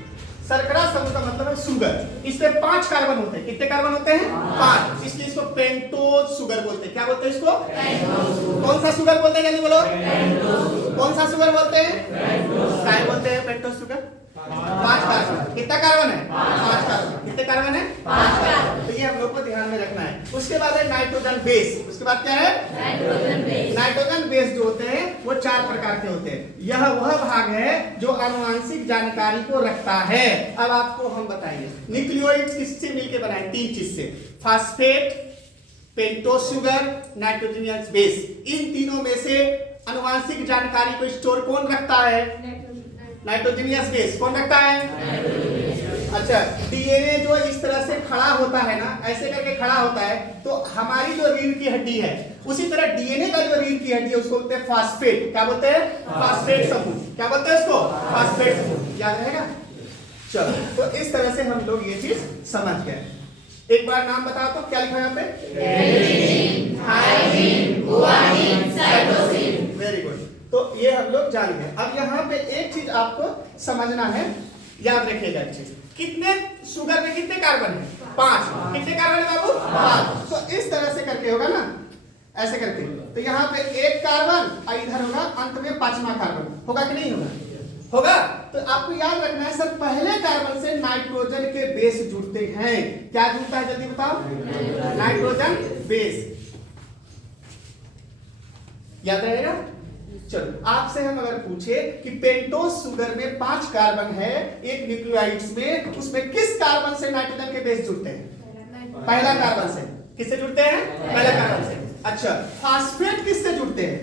शर्करा समूह का मतलब है शुगर। इसमें 5 कार्बन होते हैं। कितने कार्बन होते हैं? 5। इसलिए इसको पेंटोज शुगर बोलते हैं। क्या बोलते हैं इसको? कौन सा शुगर बोलते हैं? जल्दी बोलो। कौन सा शुगर बोलते हैं? क्या बोलते हैं पेंटोज शुगर? 5 कार्बन। कितना कार्बन है? 5 कार्बन। कितने कार्बन है? 5 कार्बन। तो ये हम लोग को ध्यान में रखना है। उसके बाद है नाइट्रोजन बेस। उसके बाद क्या है? Nitrogen base. नाइट्रोजन बेस जो होते हैं वो 4 प्रकार के होते हैं। यह वह भाग है जो आनुवंशिक जानकारी को रखता है। अब आपको हम बताएंगे न्यूक्लियोइड्स किससे मिलकर बना है? 3 चीज से, phosphate, pentose sugar, nitrogenous base. इन तीनों में से आनुवंशिक जानकारी को स्टोर कौन रखता है? Nitrogenous base. कौन रखता है? अच्छा, डीएनए जो इस तरह से खड़ा होता है ना, ऐसे करके खड़ा होता है, तो हमारी जो रीढ़ की हड्डी है उसी तरह डीएनए का जो रीढ़ की हड्डी है उसको बोलते हैं फास्फेट। क्या बोलते हैं? फास्फेट समूह। क्या बोलते हैं उसको? फास्फेट समूह। याद रहेगा? चलो, तो इस तरह से हम लोग ये चीज समझ गए। एक बार नाम बताओ तो क्या लिखा है यहाँ पे? Adenine, thymine, guanine, cytosine. Very good. तो ये हम लोग जान गए। अब यहाँ पे एक चीज आपको समझना है, याद रखिएगा एक चीज। कितने शुगर में कितने कार्बन है? 5। कितने कार्बन है बाबू? 5। तो इस तरह से करके होगा ना, ऐसे करके। तो यहाँ पे 1 कार्बन और इधर होगा अंत में 5वां कार्बन। होगा कि नहीं होगा? होगा। तो आपको याद रखना है सर, पहले कार्बन से नाइट्रोजन के बेस जुड़ते हैं। क्या जुड़ता है जल्दी बताओ? Nitrogen base. याद रहेगा? चलो, आपसे हम अगर पूछे कि पेंटोज शुगर में 5 कार्बन है एक न्यूक्लियोटाइड्स में, उसमें किस कार्बन से नाइट्रोजन के बेस जुड़ते हैं? पहला कार्बन से। किससे जुड़ते हैं? पहला कार्बन से। अच्छा, फास्फेट किससे जुड़ते हैं?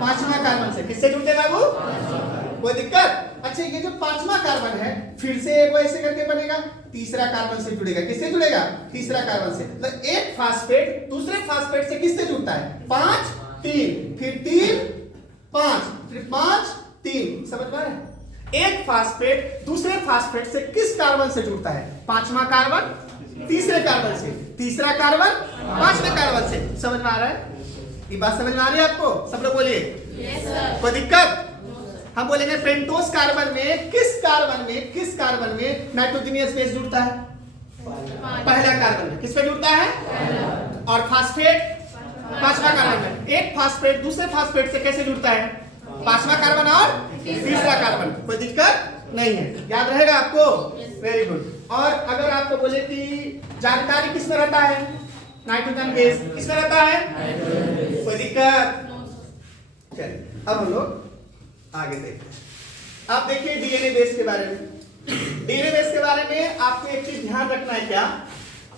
5वां कार्बन से। किससे जुड़ते हैं बाबू? कोई दिक्कत? अच्छा, ये जो 5वां कार्बन है फिर से एक ऐसे करके बनेगा, तीसरा कार्बन से जुड़ेगा। किससे जुड़ेगा? तीसरा कार्बन से। तो एक फास्फेट दूसरे फास्फेट से किससे जुड़ता है? 5 3, फिर 3 5, फिर 5 3। समझ में आ रहा है? एक फास्फेट दूसरे फास्फेट से किस कार्बन से जुड़ता है? 5वां कार्बन तीसरे कार्बन से, तीसरा कार्बन 5वें कार्बन से। समझ में आ रहा है? ये बात समझ में आ रही है आपको? सब लोग बोलिए। Yes sir. कोई दिक्कत? हम बोलेंगे पेंटोज कार्बन में किस कार्बन में नाइट्रोजनियस बेस जुड़ता है? पहला कार्बन में। किस पे जुड़ता है? और फास्फेट 5वां कार्बन में। एक फास्फेट दूसरे फास्फेट से कैसे जुड़ता है? 5वां कार्बन और तीसरा कार्बन। कोई दिक्कत नहीं है। याद रहेगा आपको? Very good. और अगर आपको बोले कि जानकारी किसमें रहता है? Nitrogen base. किसमें रहता है? कोई दिक्कत? चलिए, अब हम लोग आगे देखते हैं। आप देखिए डीएनए बेस के बारे में। डीएनए बेस के बारे में आपको एक चीज ध्यान रखना है, क्या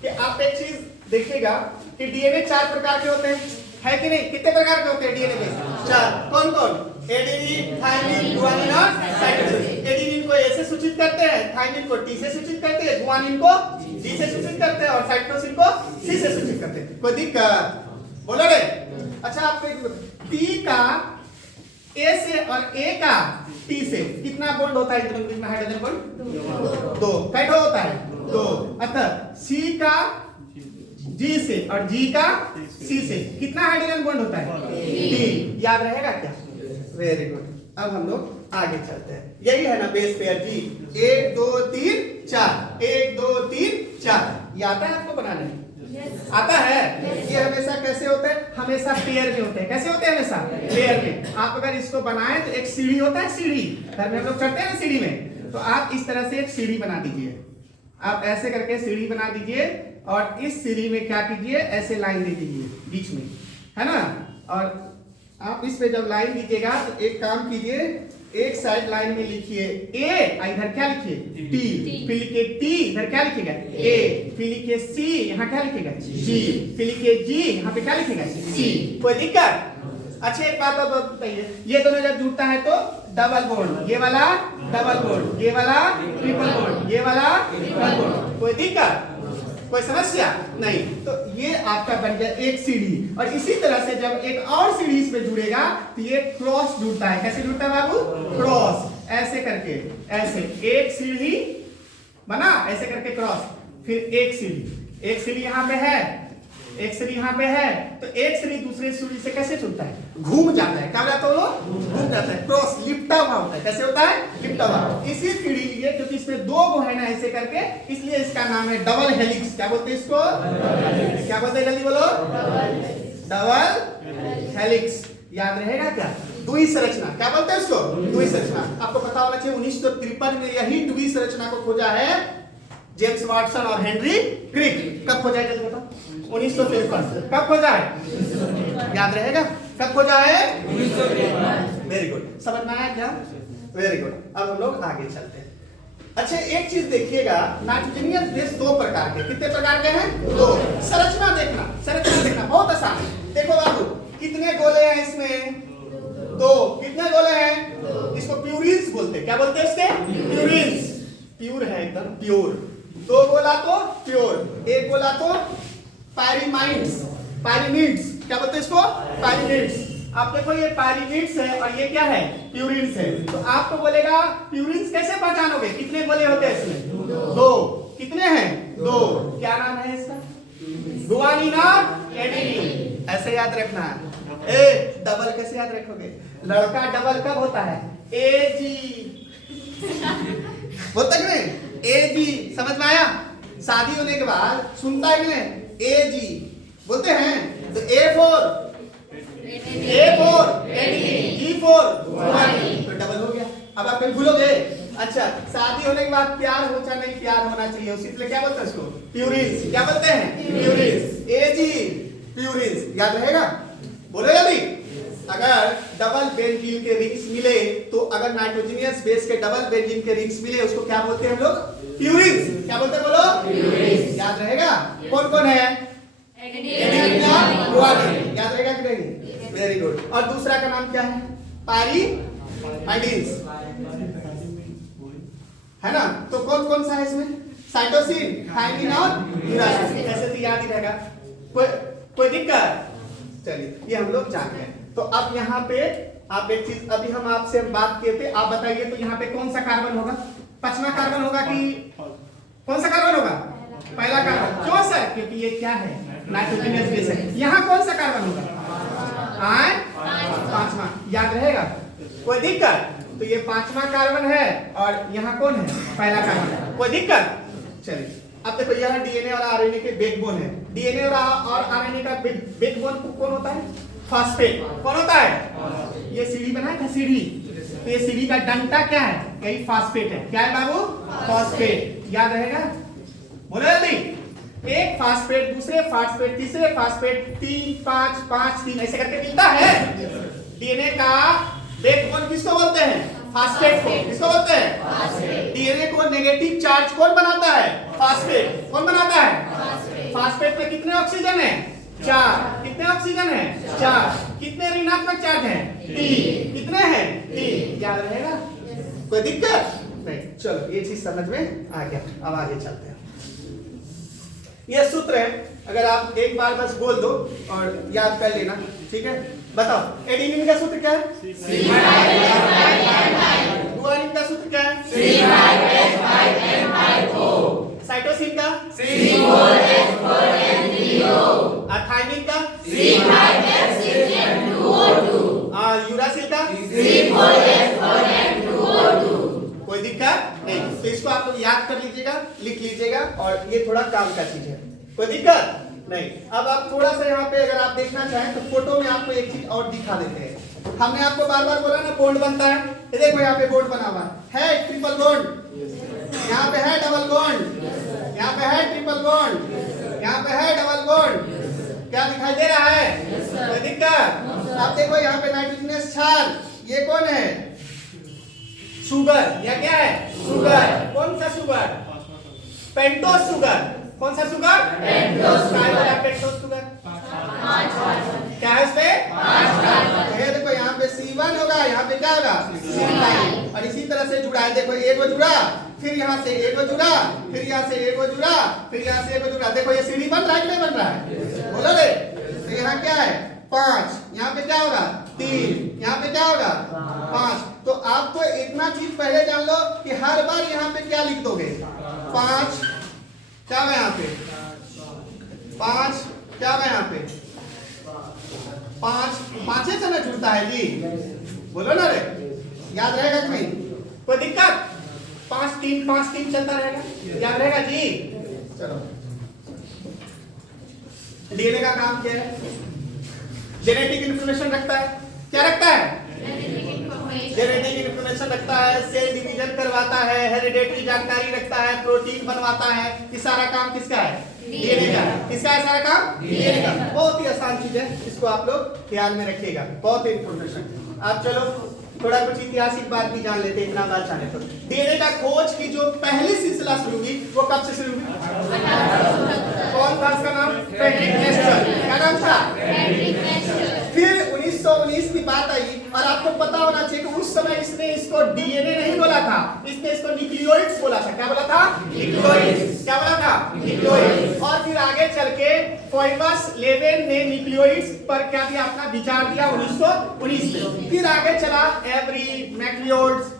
कि आप एक चीज देखिएगा कि डीएनए 4 प्रकार के होते हैं, है कि नहीं? कितने प्रकार के होते हैं डीएनए बेस? 4। कौन कौन? एडेनिन, थायमिन, गुआनिन और साइटोसिन। एडेनिन को ए से सूचित करते हैं, थायमिन को टी से सूचित करते हैं, गुआनिन को डी से सूचित करते हैं और साइटोसिन को सी से सूचित करते हैं। कोई दिक्कत? बोलो रे। अच्छा, आपको टी का ए से और ए का टी से कितना बॉन्ड होता है? इन दोनों के बीच में हाइड्रोजन बॉन्ड 2। कैसा होता है? 2। अतः सी का जी से और जी का सी से कितना हाइड्रोजन बॉन्ड होता है? 3। याद रहेगा क्या? Very good. अब हम लोग आगे चलते हैं। यही है ना बेस पेयर जी? 1 2 3 4, 1 2 3 4। ये आता है आपको बनाने? आता है? ये हमेशा कैसे होते हैं? हमेशा पेयर में होते हैं। कैसे होते हैं? हमेशा पेयर में। आप अगर इसको बनाएं तो एक सीढ़ी होता है, सीढ़ी घर में हम लोग चढ़ते हैं ना सीढ़ी में, तो आप इस तरह से एक सीढ़ी बना दीजिए। आप ऐसे करके सीढ़ी बना दीजिए और इस सीढ़ी में क्या कीजिए? ऐसे लाइन दे दीजिए बीच में, है ना? और आप इस पे जब लाइन दीजिएगा तो एक काम कीजिए, एक साइड लाइन में लिखिए ए, इधर क्या लिखिए? टी। फिर लिखिए टी, इधर क्या लिखेगा? ए। फिर लिखिए सी, यहाँ क्या लिखेगा? जी। फिर लिखिए जी, यहाँ पे क्या लिखेगा? सी। कोई दिक्कत? अच्छा, एक बात अब बताइए, ये दोनों जब जुड़ता है तो डबल बॉन्ड, ये वाला डबल बॉन्ड, ये वाला ट्रिपल बॉन्ड, ये वाला ट्रिपल बॉन्ड। कोई दिक्कत? कोई समस्या नहीं? तो ये आपका बन गया एक सीढ़ी। और इसी तरह से जब एक और सीढ़ी इसमें जुड़ेगा तो ये क्रॉस जुड़ता है। कैसे जुड़ता है बाबू? क्रॉस। ऐसे करके, ऐसे एक सीढ़ी बना, ऐसे करके क्रॉस, फिर एक सीढ़ी यहाँ पे है, एक सीढ़ी यहाँ पे है, तो एक सीढ़ी दूसरे सीढ़ी से कैसे छूटता है? घूम जाता है। क्या हो जाता है? वो घूम जाता है, क्रॉस लिपटा हुआ होता है। कैसे होता है? लिपटा हुआ। इसी सीढ़ी लिए क्योंकि इसमें दो गो है ना ऐसे करके, इसलिए इसका नाम है डबल हेलिक्स। क्या बोलते हैं इसको? क्या बोलते हैं? जल्दी बोलो। Double helix. याद रहेगा क्या? द्वि संरचना। क्या बोलते हैं इसको? द्वि संरचना। आपको पता होना चाहिए 1953 में यही द्वि संरचना को खोजा है जेम्स वाटसन और हेनरी क्रिक। कब खोजा है? जल्दी बताओ। 1953। कब खोजा है? याद रहेगा? कब खोजा है? 1953। Very good. समझ में आया क्या? Very good. अब हम लोग आगे चलते हैं। अच्छा, एक चीज देखिएगा, नाइट्रोजनियस बेस दो प्रकार के। कितने प्रकार के हैं? दो। संरचना देखना, संरचना देखना बहुत आसान है। देखो बाबू, कितने गोले हैं इसमें? दो। कितने गोले हैं? इसको प्यूरिन्स बोलते हैं। क्या बोलते हैं इसके? प्यूरिन्स। प्योर है, एकदम प्योर। दो गोला तो प्योर, एक गोला तो पायरिमाइड्स, पायरिमिड्स। क्या बोलते हैं इसको? पायरिमिड्स। आप देखो ये पायरिमिड्स है और ये क्या है? प्यूरिन्स है। तो आपको बोलेगा प्यूरिन्स कैसे पहचानोगे? कितने गोले होते हैं इसमें? दो। कितने हैं? दो। क्या नाम है इसका? गुआनिन और एडेनिन। ऐसे याद रखना है। ए डबल कैसे याद रखोगे? लड़का डबल कब होता है? एजी होता है कि नहीं? एजी। समझ में आया? शादी होने के बाद सुनता है कि नहीं? एजी बोलते हैं। तो A for adenine, G for guanine, तो डबल हो गया। अब आप कहीं भूलोगे? अच्छा, शादी होने के बाद प्यार होना नहीं, प्यार होना चाहिए, इसलिए क्या बोलते हैं इसको? प्यूरिन्स। क्या बोलते हैं? प्यूरिन्स। एजी प्यूरिन्स। याद रहेगा? बोलो जल्दी। अगर डबल बेंजीन के रिंग्स मिले, तो अगर नाइट्रोजनियस बेस के डबल बेंजीन के रिंग्स मिले, उसको क्या बोलते हैं हम लोग? प्यूरिन्स। क्या बोलते हैं? बोलो। प्यूरिन्स। याद रहेगा? कौन कौन है? एडेनिन और गुआनिन। याद रहेगा कि नहीं? Very good. और दूसरा का नाम क्या है? पायरिमाइडिन्स, है ना? तो कौन कौन सा है इसमें? साइटोसिन, थायमिन और यूरासिल। ऐसे तो याद ही रहेगा। कोई दिक्कत? चलिए, ये हम लोग जान गए। तो अब यहाँ पे आप एक चीज, अभी हम आपसे बात किए थे, आप बताइए तो यहाँ पे कौन सा कार्बन होगा? पांचवा कार्बन होगा कि कौन सा कार्बन होगा? पहला कार्बन। क्यों सर? क्योंकि ये क्या है? नाइट्रोजनियस बेस है। यहाँ कौन सा कार्बन होगा? पांचवा। याद रहेगा? कोई दिक्कत? तो ये पांचवा कार्बन है और यहाँ कौन है? पहला कार्बन है। कोई दिक्कत? चलिए, अब देखो यह डीएनए और आरएनए के बैकबोन है। डीएनए और आरएनए का बैकबोन कौन होता है? फॉस्फेट। कौन होता है? ये सीढ़ी बनाया था, सीढ़ी। तो ये सीढ़ी का डंटा क्या है? यही फॉस्फेट है। क्या है बाबू? फॉस्फेट। याद रहेगा? बोलो जल्दी। एक फॉस्फेट, दूसरे फॉस्फेट, तीसरे फॉस्फेट, 3 5 5 3 ऐसे करके मिलता है। डीएनए का बैकबोन किसको बोलते हैं? फॉस्फेट को। किसको बोलते हैं? डीएनए को नेगेटिव चार्ज कौन बनाता है? फॉस्फेट। कौन बनाता है? फॉस्फेट में कितने ऑक्सीजन है? 4। कितने ऑक्सीजन है? 4। कितने ऋणात्मक चार्ज है? 3। कितने हैं? 3। याद रहेगा? कोई दिक्कत नहीं? चलो, ये चीज समझ में आ गया। अब आगे चलते हैं। ये सूत्र है, अगर आप एक बार बस बोल दो और याद कर लेना, ठीक है? बताओ, एडेनिन का सूत्र क्या है? गुआनिन का सूत्र क्या है? साइटोसिन का? थायमिन का? यूरासिल का? कोई दिक्कत नहीं? तो इसको आप लोग याद कर लीजिएगा, लिख लीजिएगा, और ये थोड़ा काम का चीज है। कोई दिक्कत नहीं? अब आप थोड़ा सा यहाँ पे अगर आप देखना चाहें तो फोटो में आपको एक चीज और दिखा देते हैं। हमने आपको बार बार बोला ना बॉन्ड बनता है। ये देखो यहाँ पे बॉन्ड बना हुआ है, ट्रिपल बॉन्ड। यहाँ पे है डबल बॉन्ड, यहाँ पे है ट्रिपल बॉन्ड, यहाँ पे है डबल बॉन्ड। क्या दिखाई दे रहा है? कोई दिक्कत? आप देखो यहाँ पे नाइट्रोजनस क्षार, ये कौन है? शुगर। या क्या है? शुगर। कौन सा शुगर? Pentose sugar. कौन सा sugar? Pentose sugar. Pentose sugar क्या है इसमें? 5 ये देखो यहाँ पे C1 होगा, यहाँ पे क्या होगा? C5। और इसी तरह से जुड़ा है। देखो एक वो जुड़ा, फिर यहाँ से एक वो जुड़ा, फिर यहाँ से एक वो जुड़ा, फिर यहाँ से एक वो जुड़ा। देखो ये सीढ़ी बन रहा है कि नहीं बन रहा है? बोलो रे। तो यहाँ क्या है? 5। यहाँ पे क्या होगा? 3। यहाँ पे क्या होगा? 5। तो आपको इतना चीज 5 क्या होगा यहाँ पे 5 5 से ना जुड़ता है जी, बोलो ना रे, याद रहेगा कि नहीं, कोई दिक्कत? 5 3 चलता रहेगा, याद रहेगा जी। चलो डीएनए का काम क्या है? जेनेटिक इंफॉर्मेशन रखता है, क्या रखता है? जेनेटिक इंफॉर्मेशन रखता है, सेल डिवीजन करवाता है, हेरिडेटरी जानकारी रखता है, प्रोटीन बनवाता है। ये सारा काम किसका है? डीएनए का। किसका है सारा काम? डीएनए का। बहुत ही आसान चीज है, इसको आप लोग ख्याल में रखिएगा, बहुत ही इंफॉर्मेशन। अब चलो थोड़ा कुछ ऐतिहासिक बात भी जान लेते हैं, इतना बात जाने तो। डीएनए का खोज की जो पहली सिलसिला शुरू हुई वो कब से शुरू हुई? कौन था उसका नाम? Frederick Nestor. क्या नाम था? Frederick Nestor. फिर 1919 की बात आई और आपको पता होना चाहिए कि उस समय इसने इसको डीएनए नहीं बोला था, इसने इसको न्यूक्लियोइड्स बोला था। क्या बोला था? न्यूक्लियोइड्स। क्या बोला था? न्यूक्लियोइड्स। और फिर आगे चल के फॉइबस लेवेन ने न्यूक्लियोइड्स पर क्या दिया? अपना विचार दिया 1919 में। फिर आगे चला एवरी मैक्लियोड्स,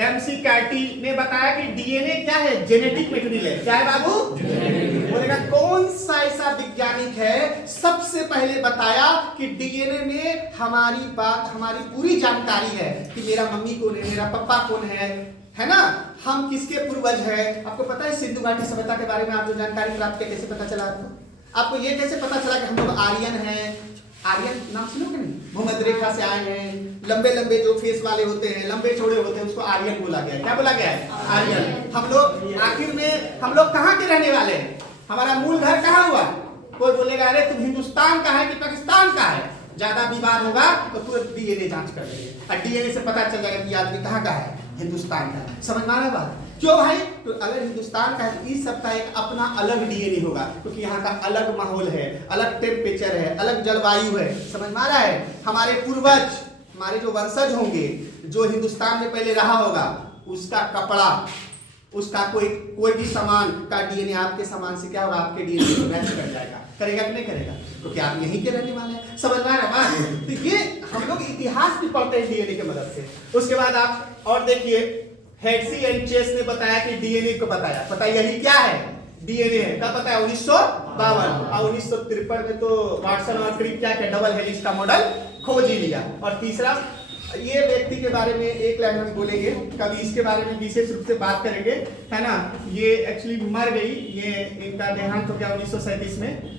एमसी कार्टी ने बताया कि डीएनए क्या है? जेनेटिक मटेरियल है। क्या है बाबू? बोलेगा कौन सा ऐसा वैज्ञानिक है सबसे पहले बताया कि डीएनए में हमारी बात, हमारी पूरी जानकारी है कि मेरा मम्मी कौन है, मेरा पापा कौन है ना, हम किसके पूर्वज है। आपको पता है सिंधु घाटी सभ्यता के बारे में आप जो जानकारी प्राप्त किया, कैसे पता चला आपको? आपको ये कैसे पता चला कि हम लोग आर्यन हैं? आर्यन नाम सुनो कि नहीं? भूमध्य रेखा से आए हैं, लंबे लंबे जो फेस वाले होते हैं, लंबे चौड़े होते हैं, उसको आर्यन बोला गया है। क्या बोला गया है? आर्यन। हम लोग आखिर में हम लोग कहाँ के रहने वाले हैं? हमारा मूल घर कहाँ हुआ? कोई बोलेगा अरे तुम हिंदुस्तान का है कि पाकिस्तान का है, ज्यादा विवाद होगा तो तुरंत डीएनए जांच कर लेंगे और डीएनए से पता चल जाएगा कि आदमी कहाँ का है? हिंदुस्तान का। समझ में आ रहा है बात? क्यों भाई? तो अगर हिंदुस्तान का है तो इस सब का एक अपना अलग डीएनए होगा, क्योंकि यहाँ का अलग माहौल है, अलग टेम्परेचर है, अलग जलवायु है। समझ में आ रहा है? हमारे पूर्वज, हमारे जो वंशज होंगे, जो हिंदुस्तान में पहले रहा होगा, उसका कपड़ा, उसका कोई भी सामान का डीएनए आपके सामान से क्या होगा? आपके डीएनए को मैच कर जाएगा। करेगा कि नहीं करेगा? क्योंकि आप यहीं के रहने वाले हैं। समझ में आ रहा है? तो ये हम लोग इतिहास भी पढ़ते हैं डीएनए की मदद से। उसके बाद आप और देखिए, हेड्सी एंड चेस ने बताया कि डीएनए को बताया, पता यही क्या है? डीएनए है। कब बताया? 1952। और 1953 में तो वाटसन और क्रिक क्या क्या डबल हेलिक्स का मॉडल खोज ही लिया। और तीसरा, ये व्यक्ति के बारे में एक लाइन हम बोलेंगे, कभी इसके बारे में विशेष रूप से बात करेंगे, है ना। ये एक्चुअली मर गई, ये इनका देहांत हो गया 1937 में।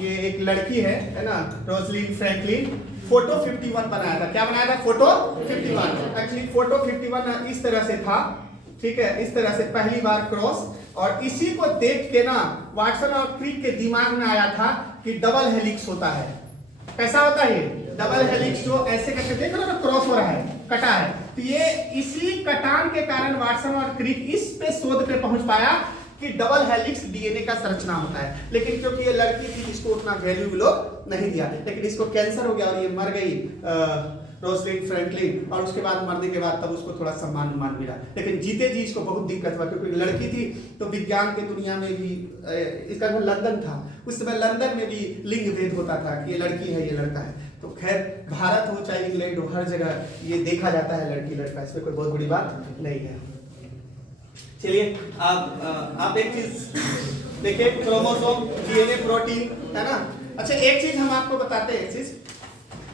ये एक लड़की है ना, रोजलिन फ्रैंकलिन। फोटो 51 बनाया था। क्या बनाया था? फोटो 51। एक्चुअली फोटो 51 इस तरह से था, ठीक है, इस तरह से पहली बार क्रॉस। और इसी को देख के ना वाटसन और क्रिक के दिमाग में आया था कि डबल हेलिक्स होता है। कैसा होता है? डबल हेलिक्स जो ऐसे करके देख रहे हो ना, क्रॉस हो रहा है, कटा है। तो ये इसी कटान के कारण वाटसन और क्रिक इस पे शोध पे पहुंच पाया कि डबल हेलिक्स डीएनए का संरचना होता है। लेकिन क्योंकि ये लड़की थी, इसको उतना वैल्यू लोग नहीं दिया, लेकिन इसको कैंसर हो गया और ये मर गई रोजलिन फ्रैंकलिन। और उसके बाद मरने के बाद तब उसको थोड़ा सम्मान मिला, लेकिन जीते जी इसको बहुत दिक्कत हुआ, क्योंकि लड़की थी तो विज्ञान की दुनिया में भी, इसका घर लंदन था, उस समय लंदन में भी लिंग भेद होता था कि ये लड़की है, ये लड़का है। तो खैर भारत हो चाहे इंग्लैंड हो, हर जगह ये देखा जाता है लड़की लड़का, इसमें कोई बहुत बड़ी बात नहीं है। चलिए आप एक चीज देखिए, क्रोमोसोम, डीएनए, प्रोटीन, है ना। अच्छा एक चीज हम आपको बताते हैं, एक चीज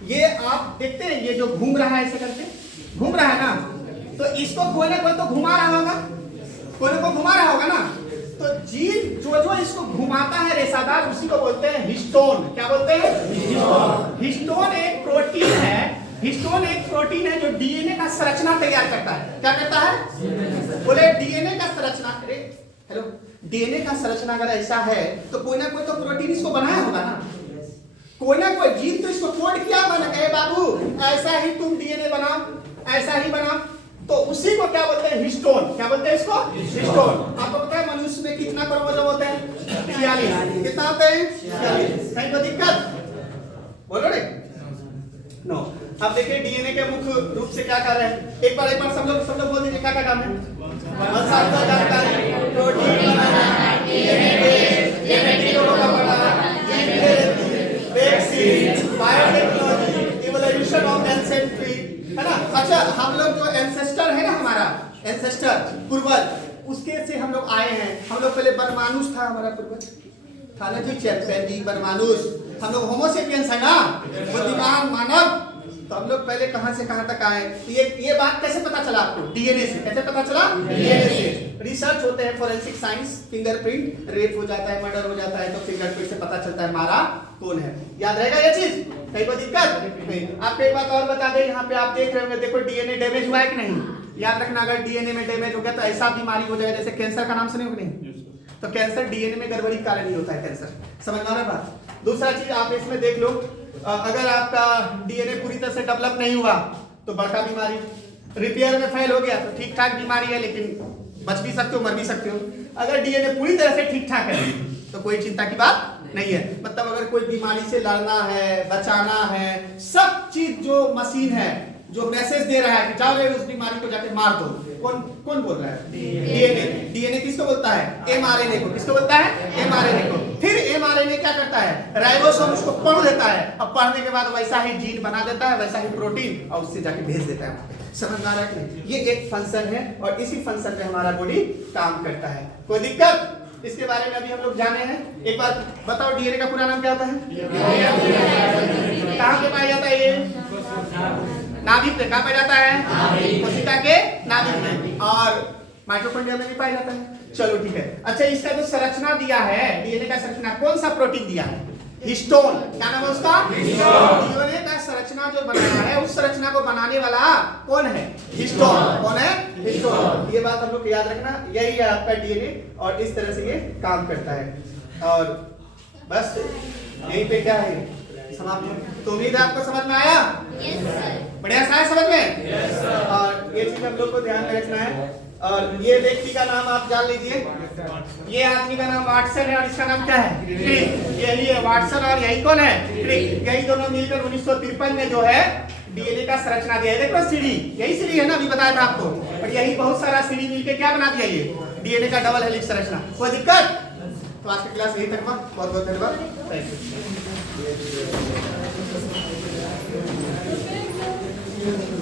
ये आप देखते हैं, ये जो घूम रहा है ऐसे करके घूम रहा है ना, तो इसको कोई ना कोई तो घुमा रहा होगा, कोई ना कोई घुमा रहा होगा ना। तो जीव जो इसको घुमाता है रेसादार, उसी को बोलते हैं हिस्टोन। क्या बोलते हैं? हिस्टोन। हिस्टोन एक प्रोटीन है, हिस्टोन एक प्रोटीन है जो डीएनए का संरचना तैयार करता है। क्या करता है? बोले डीएनए का संरचना। अरे हेलो, डीएनए का संरचना अगर ऐसा है तो कोई ना कोई तो प्रोटीन इसको बनाया होगा ना, कोई ना कोई जीव तो इसको कोड किया होगा ना, कहे बाबू ऐसा ही तुम डीएनए बनाओ, ऐसा ही बनाओ। तो उसी को क्या बोलते हैं? हिस्टोन। क्या बोलते हैं इसको? हिस्टोन। आपको पता है मनुष्य में कितना क्रोमोसोम होते हैं? 46। कितना होते हैं? 46। कहीं कोई दिक्कत? बोलो रे नो। अब देखिए डीएनए के मुख्य रूप से क्या कार्य है, एक बार सब लोग बोल दीजिए, क्या क्या काम है? जानकारी, प्रोटीन बनाना, डीएनए जेनेटिक कोड का पढ़ना, vaccine, biotechnology, evolution of ancient tree, है ना। अच्छा हम लोग जो एंसेस्टर है ना, हमारा एंसेस्टर पूर्वज, उसके से हम लोग आए हैं। हम लोग पहले परमाणुष था हमारा पूर्वज, था ना जो चैंपियन परमाणुस, हम लोग होमोसेपियंस है ना, बुद्धिमान मानव। तो हम लोग पहले कहां से कहां तक आए? ये बात कैसे पता चला आपको? डीएनए से। कैसे पता चला? डीएनए से। रिसर्च होते हैं फोरेंसिक साइंस, फिंगरप्रिंट, रेप हो जाता है, मर्डर हो जाता है, तो फिंगरप्रिंट से पता चलता है मारा कौन है। याद रहेगा ये चीज? कहीं कोई दिक्कत नहीं। आपको एक बात और बता दें, यहाँ पे आप देख रहे होंगे, देखो डीएनए डैमेज हुआ है कि नहीं? याद रखना, अगर डीएनए में डैमेज हो गया तो ऐसा बीमारी हो जाएगा जैसे कैंसर का नाम सुने हो कि नहीं? तो कैंसर डीएनए में गड़बड़ी के कारण ही होता है कैंसर। समझ में आ रहा है बात? दूसरा चीज आप इसमें देख लो, अगर आपका डीएनए पूरी तरह से डेवलप नहीं हुआ तो बड़का बीमारी, रिपेयर में फेल हो गया तो ठीक ठाक बीमारी है लेकिन बच भी सकते हो, मर भी सकते हो। अगर डीएनए पूरी तरह से ठीक ठाक है तो कोई चिंता की बात नहीं है। मतलब अगर कोई बीमारी से लड़ना है, बचाना है, सब चीज जो मशीन है जो मैसेज दे रहा है कि जाओ रे उस बीमारी को जाके मार दो, कौन बोल रहा है? डीएनए। डीएनए किसको बोलता है? एमआरएनए को। किसको बोलता है? एमआरएनए को। फिर एमआरएनए क्या करता है? राइबोसोम उसको पढ़ देता है, अब पढ़ने के बाद वैसा ही जीन बना देता है, वैसा ही प्रोटीन, और उससे जाके भेज देता है। समझ में आ रहा है कि नहीं? ये एक फंक्शन है और इसी फंक्शन पे हमारा बॉडी काम करता है। कोई दिक्कत? इसके बारे में अभी हम लोग जाने हैं। एक बार बताओ, डीएनए का पूरा नाम क्या होता है? कहाँ पे पाया जाता है ये? नाभिक में। कहाँ पाया जाता है? कोशिका के नाभिक में। और माइटोकॉन्ड्रिया में भी पाया जाता है। चलो ठीक है। अच्छा, इसका जो संरचना दिया है, डीएनए का संरचना, कौन सा प्रोटीन दिया है? हिस्टोन। क्या नाम है उसका? हिस्टोन। डीएनए का संरचना जो बनाया है, उस संरचना को बनाने वाला कौन है? हिस्टोन। कौन है? हिस्टोन। ये बात हम लोग को याद रखना, यही है आपका डीएनए और इस तरह से ये काम करता है। और बस यहीं पे क्या है, समाप्त। तो उम्मीद है आपको समझ में आया? Yes sir. बढ़िया सा है समझ में? Yes sir. और ये चीज हम लोग को ध्यान में रखना है। और ये व्यक्ति का नाम आप जान लीजिए, ये आदमी का नाम वाटसन है और इसका नाम क्या है? क्रिक। यही है वाटसन और यही कौन है? क्रिक। यही दोनों मिलकर 1953 में जो है डीएनए का संरचना दिया है। देखो सीढ़ी, यही सीढ़ी है ना, अभी बताया था आपको। और यही बहुत सारा सीढ़ी मिलकर क्या बना दिया? ये डीएनए का डबल हेलिक्स संरचना। कोई दिक्कत? तो आज की क्लास यही तक। बहुत बहुत धन्यवाद। Thank you.